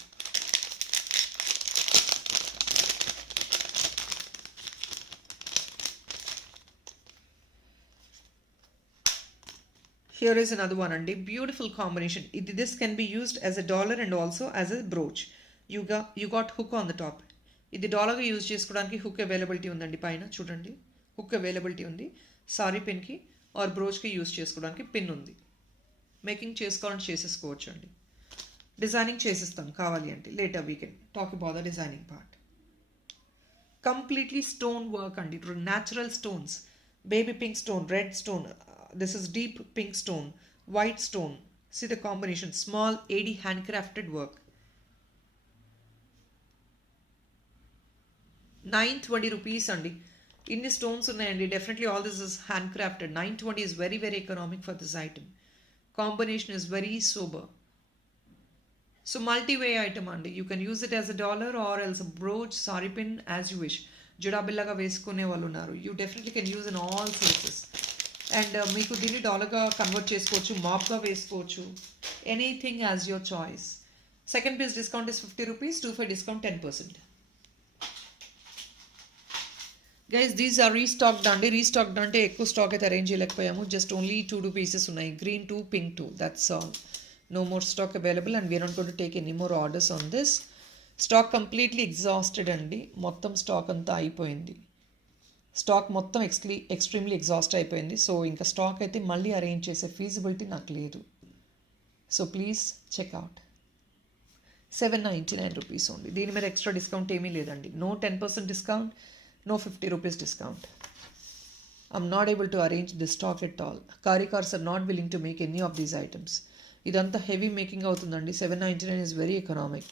Here is another one and a beautiful combination. This can be used as a dollar and also as a brooch. You got hook on the top. ఇది డాలర్గా use చేసుకోవడానికి hook availability ఉందండి. పైన చూడండి hook availability ఉంది. సారీ పిన్కి or బ్రోచ్కి use చేసుకోవడానికి పిన్ ఉంది. మేకింగ్ చేసుకోవాలంటే చేసేసుకోవచ్చు అండి. డిజైనింగ్ చేసిస్తాం కావాలి అంటే. Later we can talk about the designing part. Completely stone work అండి. Natural stones. Baby pink stone, red stone. This is deep pink stone, white stone. See the combination. Small AD handcrafted work. 920 rupees andi. Inni stones unnayandi. Definitely all this is handcrafted. 920 is very very economic for this item. Combination is very sober. So multi-way item andi. You can use it as a dollar or else a brooch, sari pin as you wish. Judabillaga veskune vallu unnaru. You definitely can use in all sizes. And మీకు దీన్ని డాలర్గా convert చేసుకోవచ్చు, మాప్గా వేసుకోవచ్చు. Anything as your choice. Second piece discount is 50 rupees. 25 discount 10%. Guys these are restocked అండి. Restocked అంటే ఎక్కువ stock అయితే అరేంజ్ చేయలేకపోయాము. జస్ట్ ఓన్లీ 2 పీసెస్ ఉన్నాయి. Green 2, pink 2. That's all. No more stock available and we're not going to take any more orders on this. Stock completely exhausted అండి. మొత్తం stock అంతా అయిపోయింది. స్టాక్ మొత్తం ఎక్స్ట్రీమ్లీ ఎగ్జాస్ట్ అయిపోయింది. సో ఇంకా స్టాక్ అయితే మళ్ళీ అరేంజ్ చేసే ఫీజిబిలిటీ నాకు లేదు. So please checkout. 799 rupees only. దీని మీద ఎక్స్ట్రా డిస్కౌంట్ ఏమీ లేదండి. No 10% discount, no 50 rupees discount. I'm not able to arrange this stock at all. కారికార్స్ are not willing to make any of these items. ఇదంతా heavy making అవుతుందండి. 799 is very economic.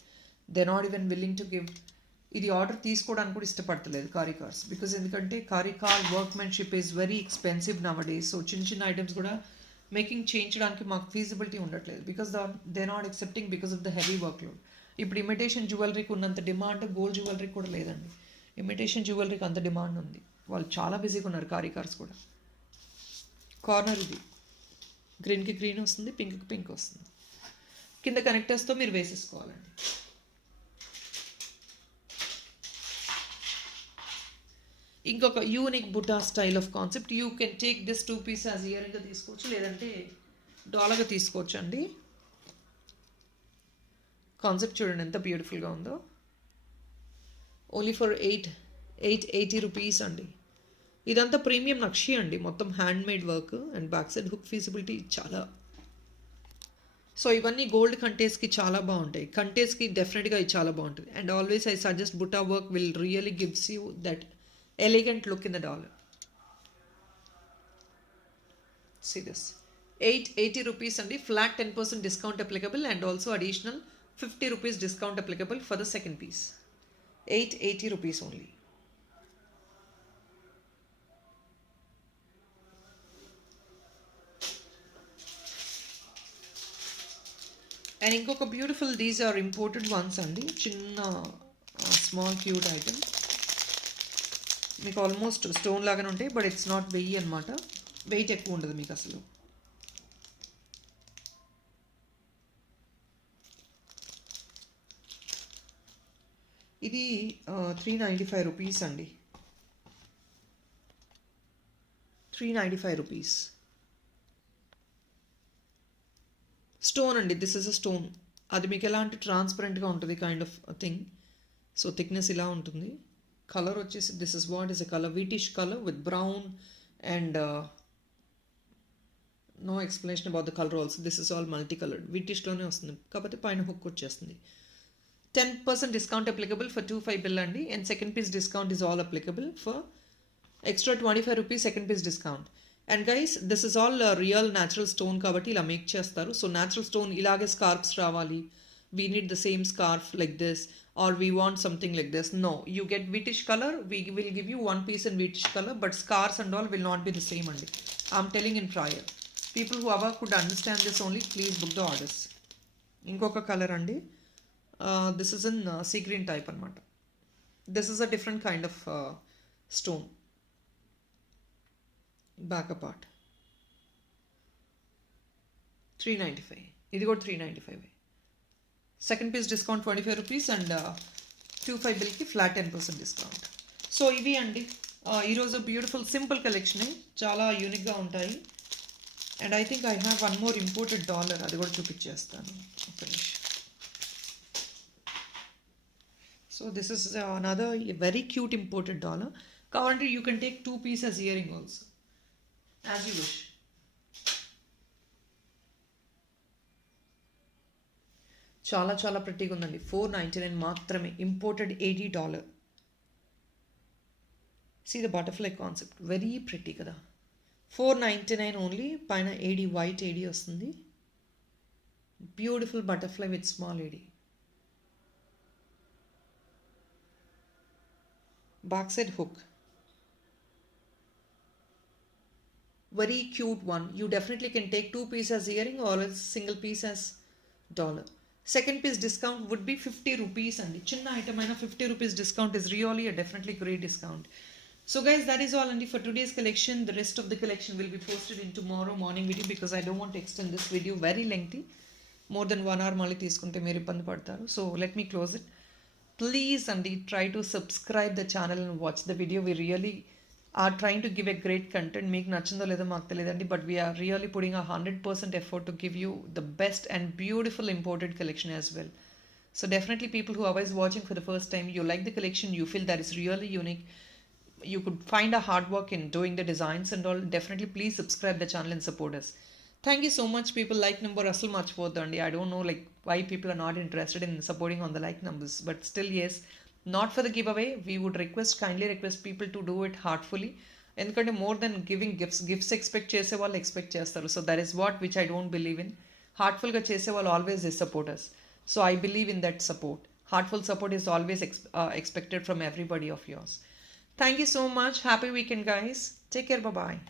They not even willing to give. ఇది ఆర్డర్ తీసుకోవడానికి కూడా ఇష్టపడతలేదు కారికార్స్. Because ఎందుకంటే కారికార్ workmanship is very expensive nowadays. సో చిన్న చిన్న ఐటమ్స్ కూడా మేకింగ్ చేయించడానికి మాకు ఫీజిబిలిటీ ఉండట్లేదు. Because they not accepting because of the heavy workload. ఇప్పుడు ఇమిటేషన్ జ్యువెలరీకి ఉన్నంత డిమాండ్ గోల్డ్ జ్యువెలరీకి కూడా లేదండి. ఇమిటేషన్ జ్యువెలరీకి అంత డిమాండ్ ఉంది. వాళ్ళు చాలా బిజీగా ఉన్నారు కారికార్స్ కూడా. కార్నర్ ఇది గ్రీన్కి గ్రీన్ వస్తుంది, పింక్కి పింక్ వస్తుంది. కింద కనెక్టర్స్తో మీరు వేసేసుకోవాలండి. ఇంకొక యూనిక్ బుటా style of concept. You can take this 2 piece as ఇయరింగ్గా తీసుకోవచ్చు, లేదంటే డాలర్గా తీసుకోవచ్చు అండి. కాన్సెప్ట్ చూడండి ఎంత బ్యూటిఫుల్గా ఉందో. ఓన్లీ ఫర్ 880 రూపీస్ అండి. ఇదంతా ప్రీమియం నక్షి అండి. మొత్తం hand made work and back side hook feasibility చాలా. సో ఇవన్నీ గోల్డ్ కంటేస్కి చాలా బాగుంటాయి. కంటేస్కి డెఫినెట్గా ఇది చాలా బాగుంటుంది. And always I suggest buta work will really gives you that elegant look in the dollar. See this 880 rupees and flat 10% discount applicable and also additional 50 rupees discount applicable for the second piece. 880 rupees only. And ఇంకొక beautiful, these are imported ones అండి, చిన్న small cute item. మీకు almost stone లాగానే ఉంటాయి, but it's not వెయ్యి అనమాట. వెయిట్ ఎక్కువ ఉండదు మీకు అసలు. ఇది 395 రూపీస్ అండి. 395 రూపీస్. స్టోన్ అండి, దిస్ ఇస్ అ స్టోన్. అది మీకు ఎలా అంటే ట్రాన్స్పరెంట్గా ఉంటుంది, kind of thing. So thickness ఇలా ఉంటుంది. కలర్ వచ్చేసి this is what is a colour, whitish colour with brown and no explanation about the colour also. This is all multi coloured, వీటిష్లోనే వస్తుంది, కాకపోతే పైన హుక్ వచ్చేస్తుంది. 10% discount applicable for 25 bill అండి. And second piece discount is all applicable for extra 25 rupees second piece discount. And guys, this is all real natural stone కాబట్టి ఇలా make చేస్తారు. So natural stone ఇలాగే స్కార్ఫ్స్ రావాలి, we need the same scarf like this, or we want something like this. No, you get whitish colour, we will give you one piece in whitish colour, but scars and all will not be the same అండి. I'm telling in prior. People who ever could understand this only, please book the orders. ఇంకొక colour అండి, this is in sea green type అనమాట. This is a different kind of stone. Back part 395, ఇది కూడా 395. Second piece discount 25 rupees and 25 బిల్కి flat 10% discount. So ఇవి అండి ఈరోజు beautiful simple కలెక్షనే, చాలా యూనిక్గా ఉంటాయి. And I think I have one more imported dollar, అది కూడా చూపించేస్తాను ఒక నిమిషం. So this is another very cute imported dollar. Currently you can take 2 pieces as earring also, as you wish. చాలా చాలా ప్రెట్టీగా ఉందండి. 499 మాత్రమే, ఇంపోర్టెడ్ $80. See the butterfly concept, very pretty కదా. 499 ఓన్లీ, పైన AD వైట్ AD వస్తుంది. Beautiful butterfly with small AD. Backside hook, very cute one. You definitely can take 2 pieces as earring or else single piece as dollar. Second piece discount would be 50 rupees and chinna item aina 50 rupees discount is really a definitely great discount. So guys, that is all only for today's collection. The rest of the collection will be posted in tomorrow morning video because I don't want to extend this video very lengthy, more than 1 hour mali తీసుకుంటే మీరు ఇబ్బంది పడతారు. So let me close it. Please and try to subscribe the channel and watch the video. We really are trying to give a great content. Meeku nachindho ledo maaku teliyadandi, but we are really putting 100% effort to give you the best and beautiful imported collection as well. So definitely people who are always watching for the first time, you like the collection, you feel that is really unique, you could find a hard work in doing the designs and all, definitely please subscribe the channel and support us. Thank you so much people. Like number asal marchipodandi. I don't know like why people are not interested in supporting on the like numbers, but still yes, not for the giveaway. We would kindly request people to do it heartfully. Endukante more than giving gifts expect chese vallu expect chestaru. So that is what which I don't believe in. Heartful ga chese vallu always is support us. So I believe in that support. Heartful support is always expected from everybody of yours. Thank you so much. Happy weekend guys. Take care. Bye bye.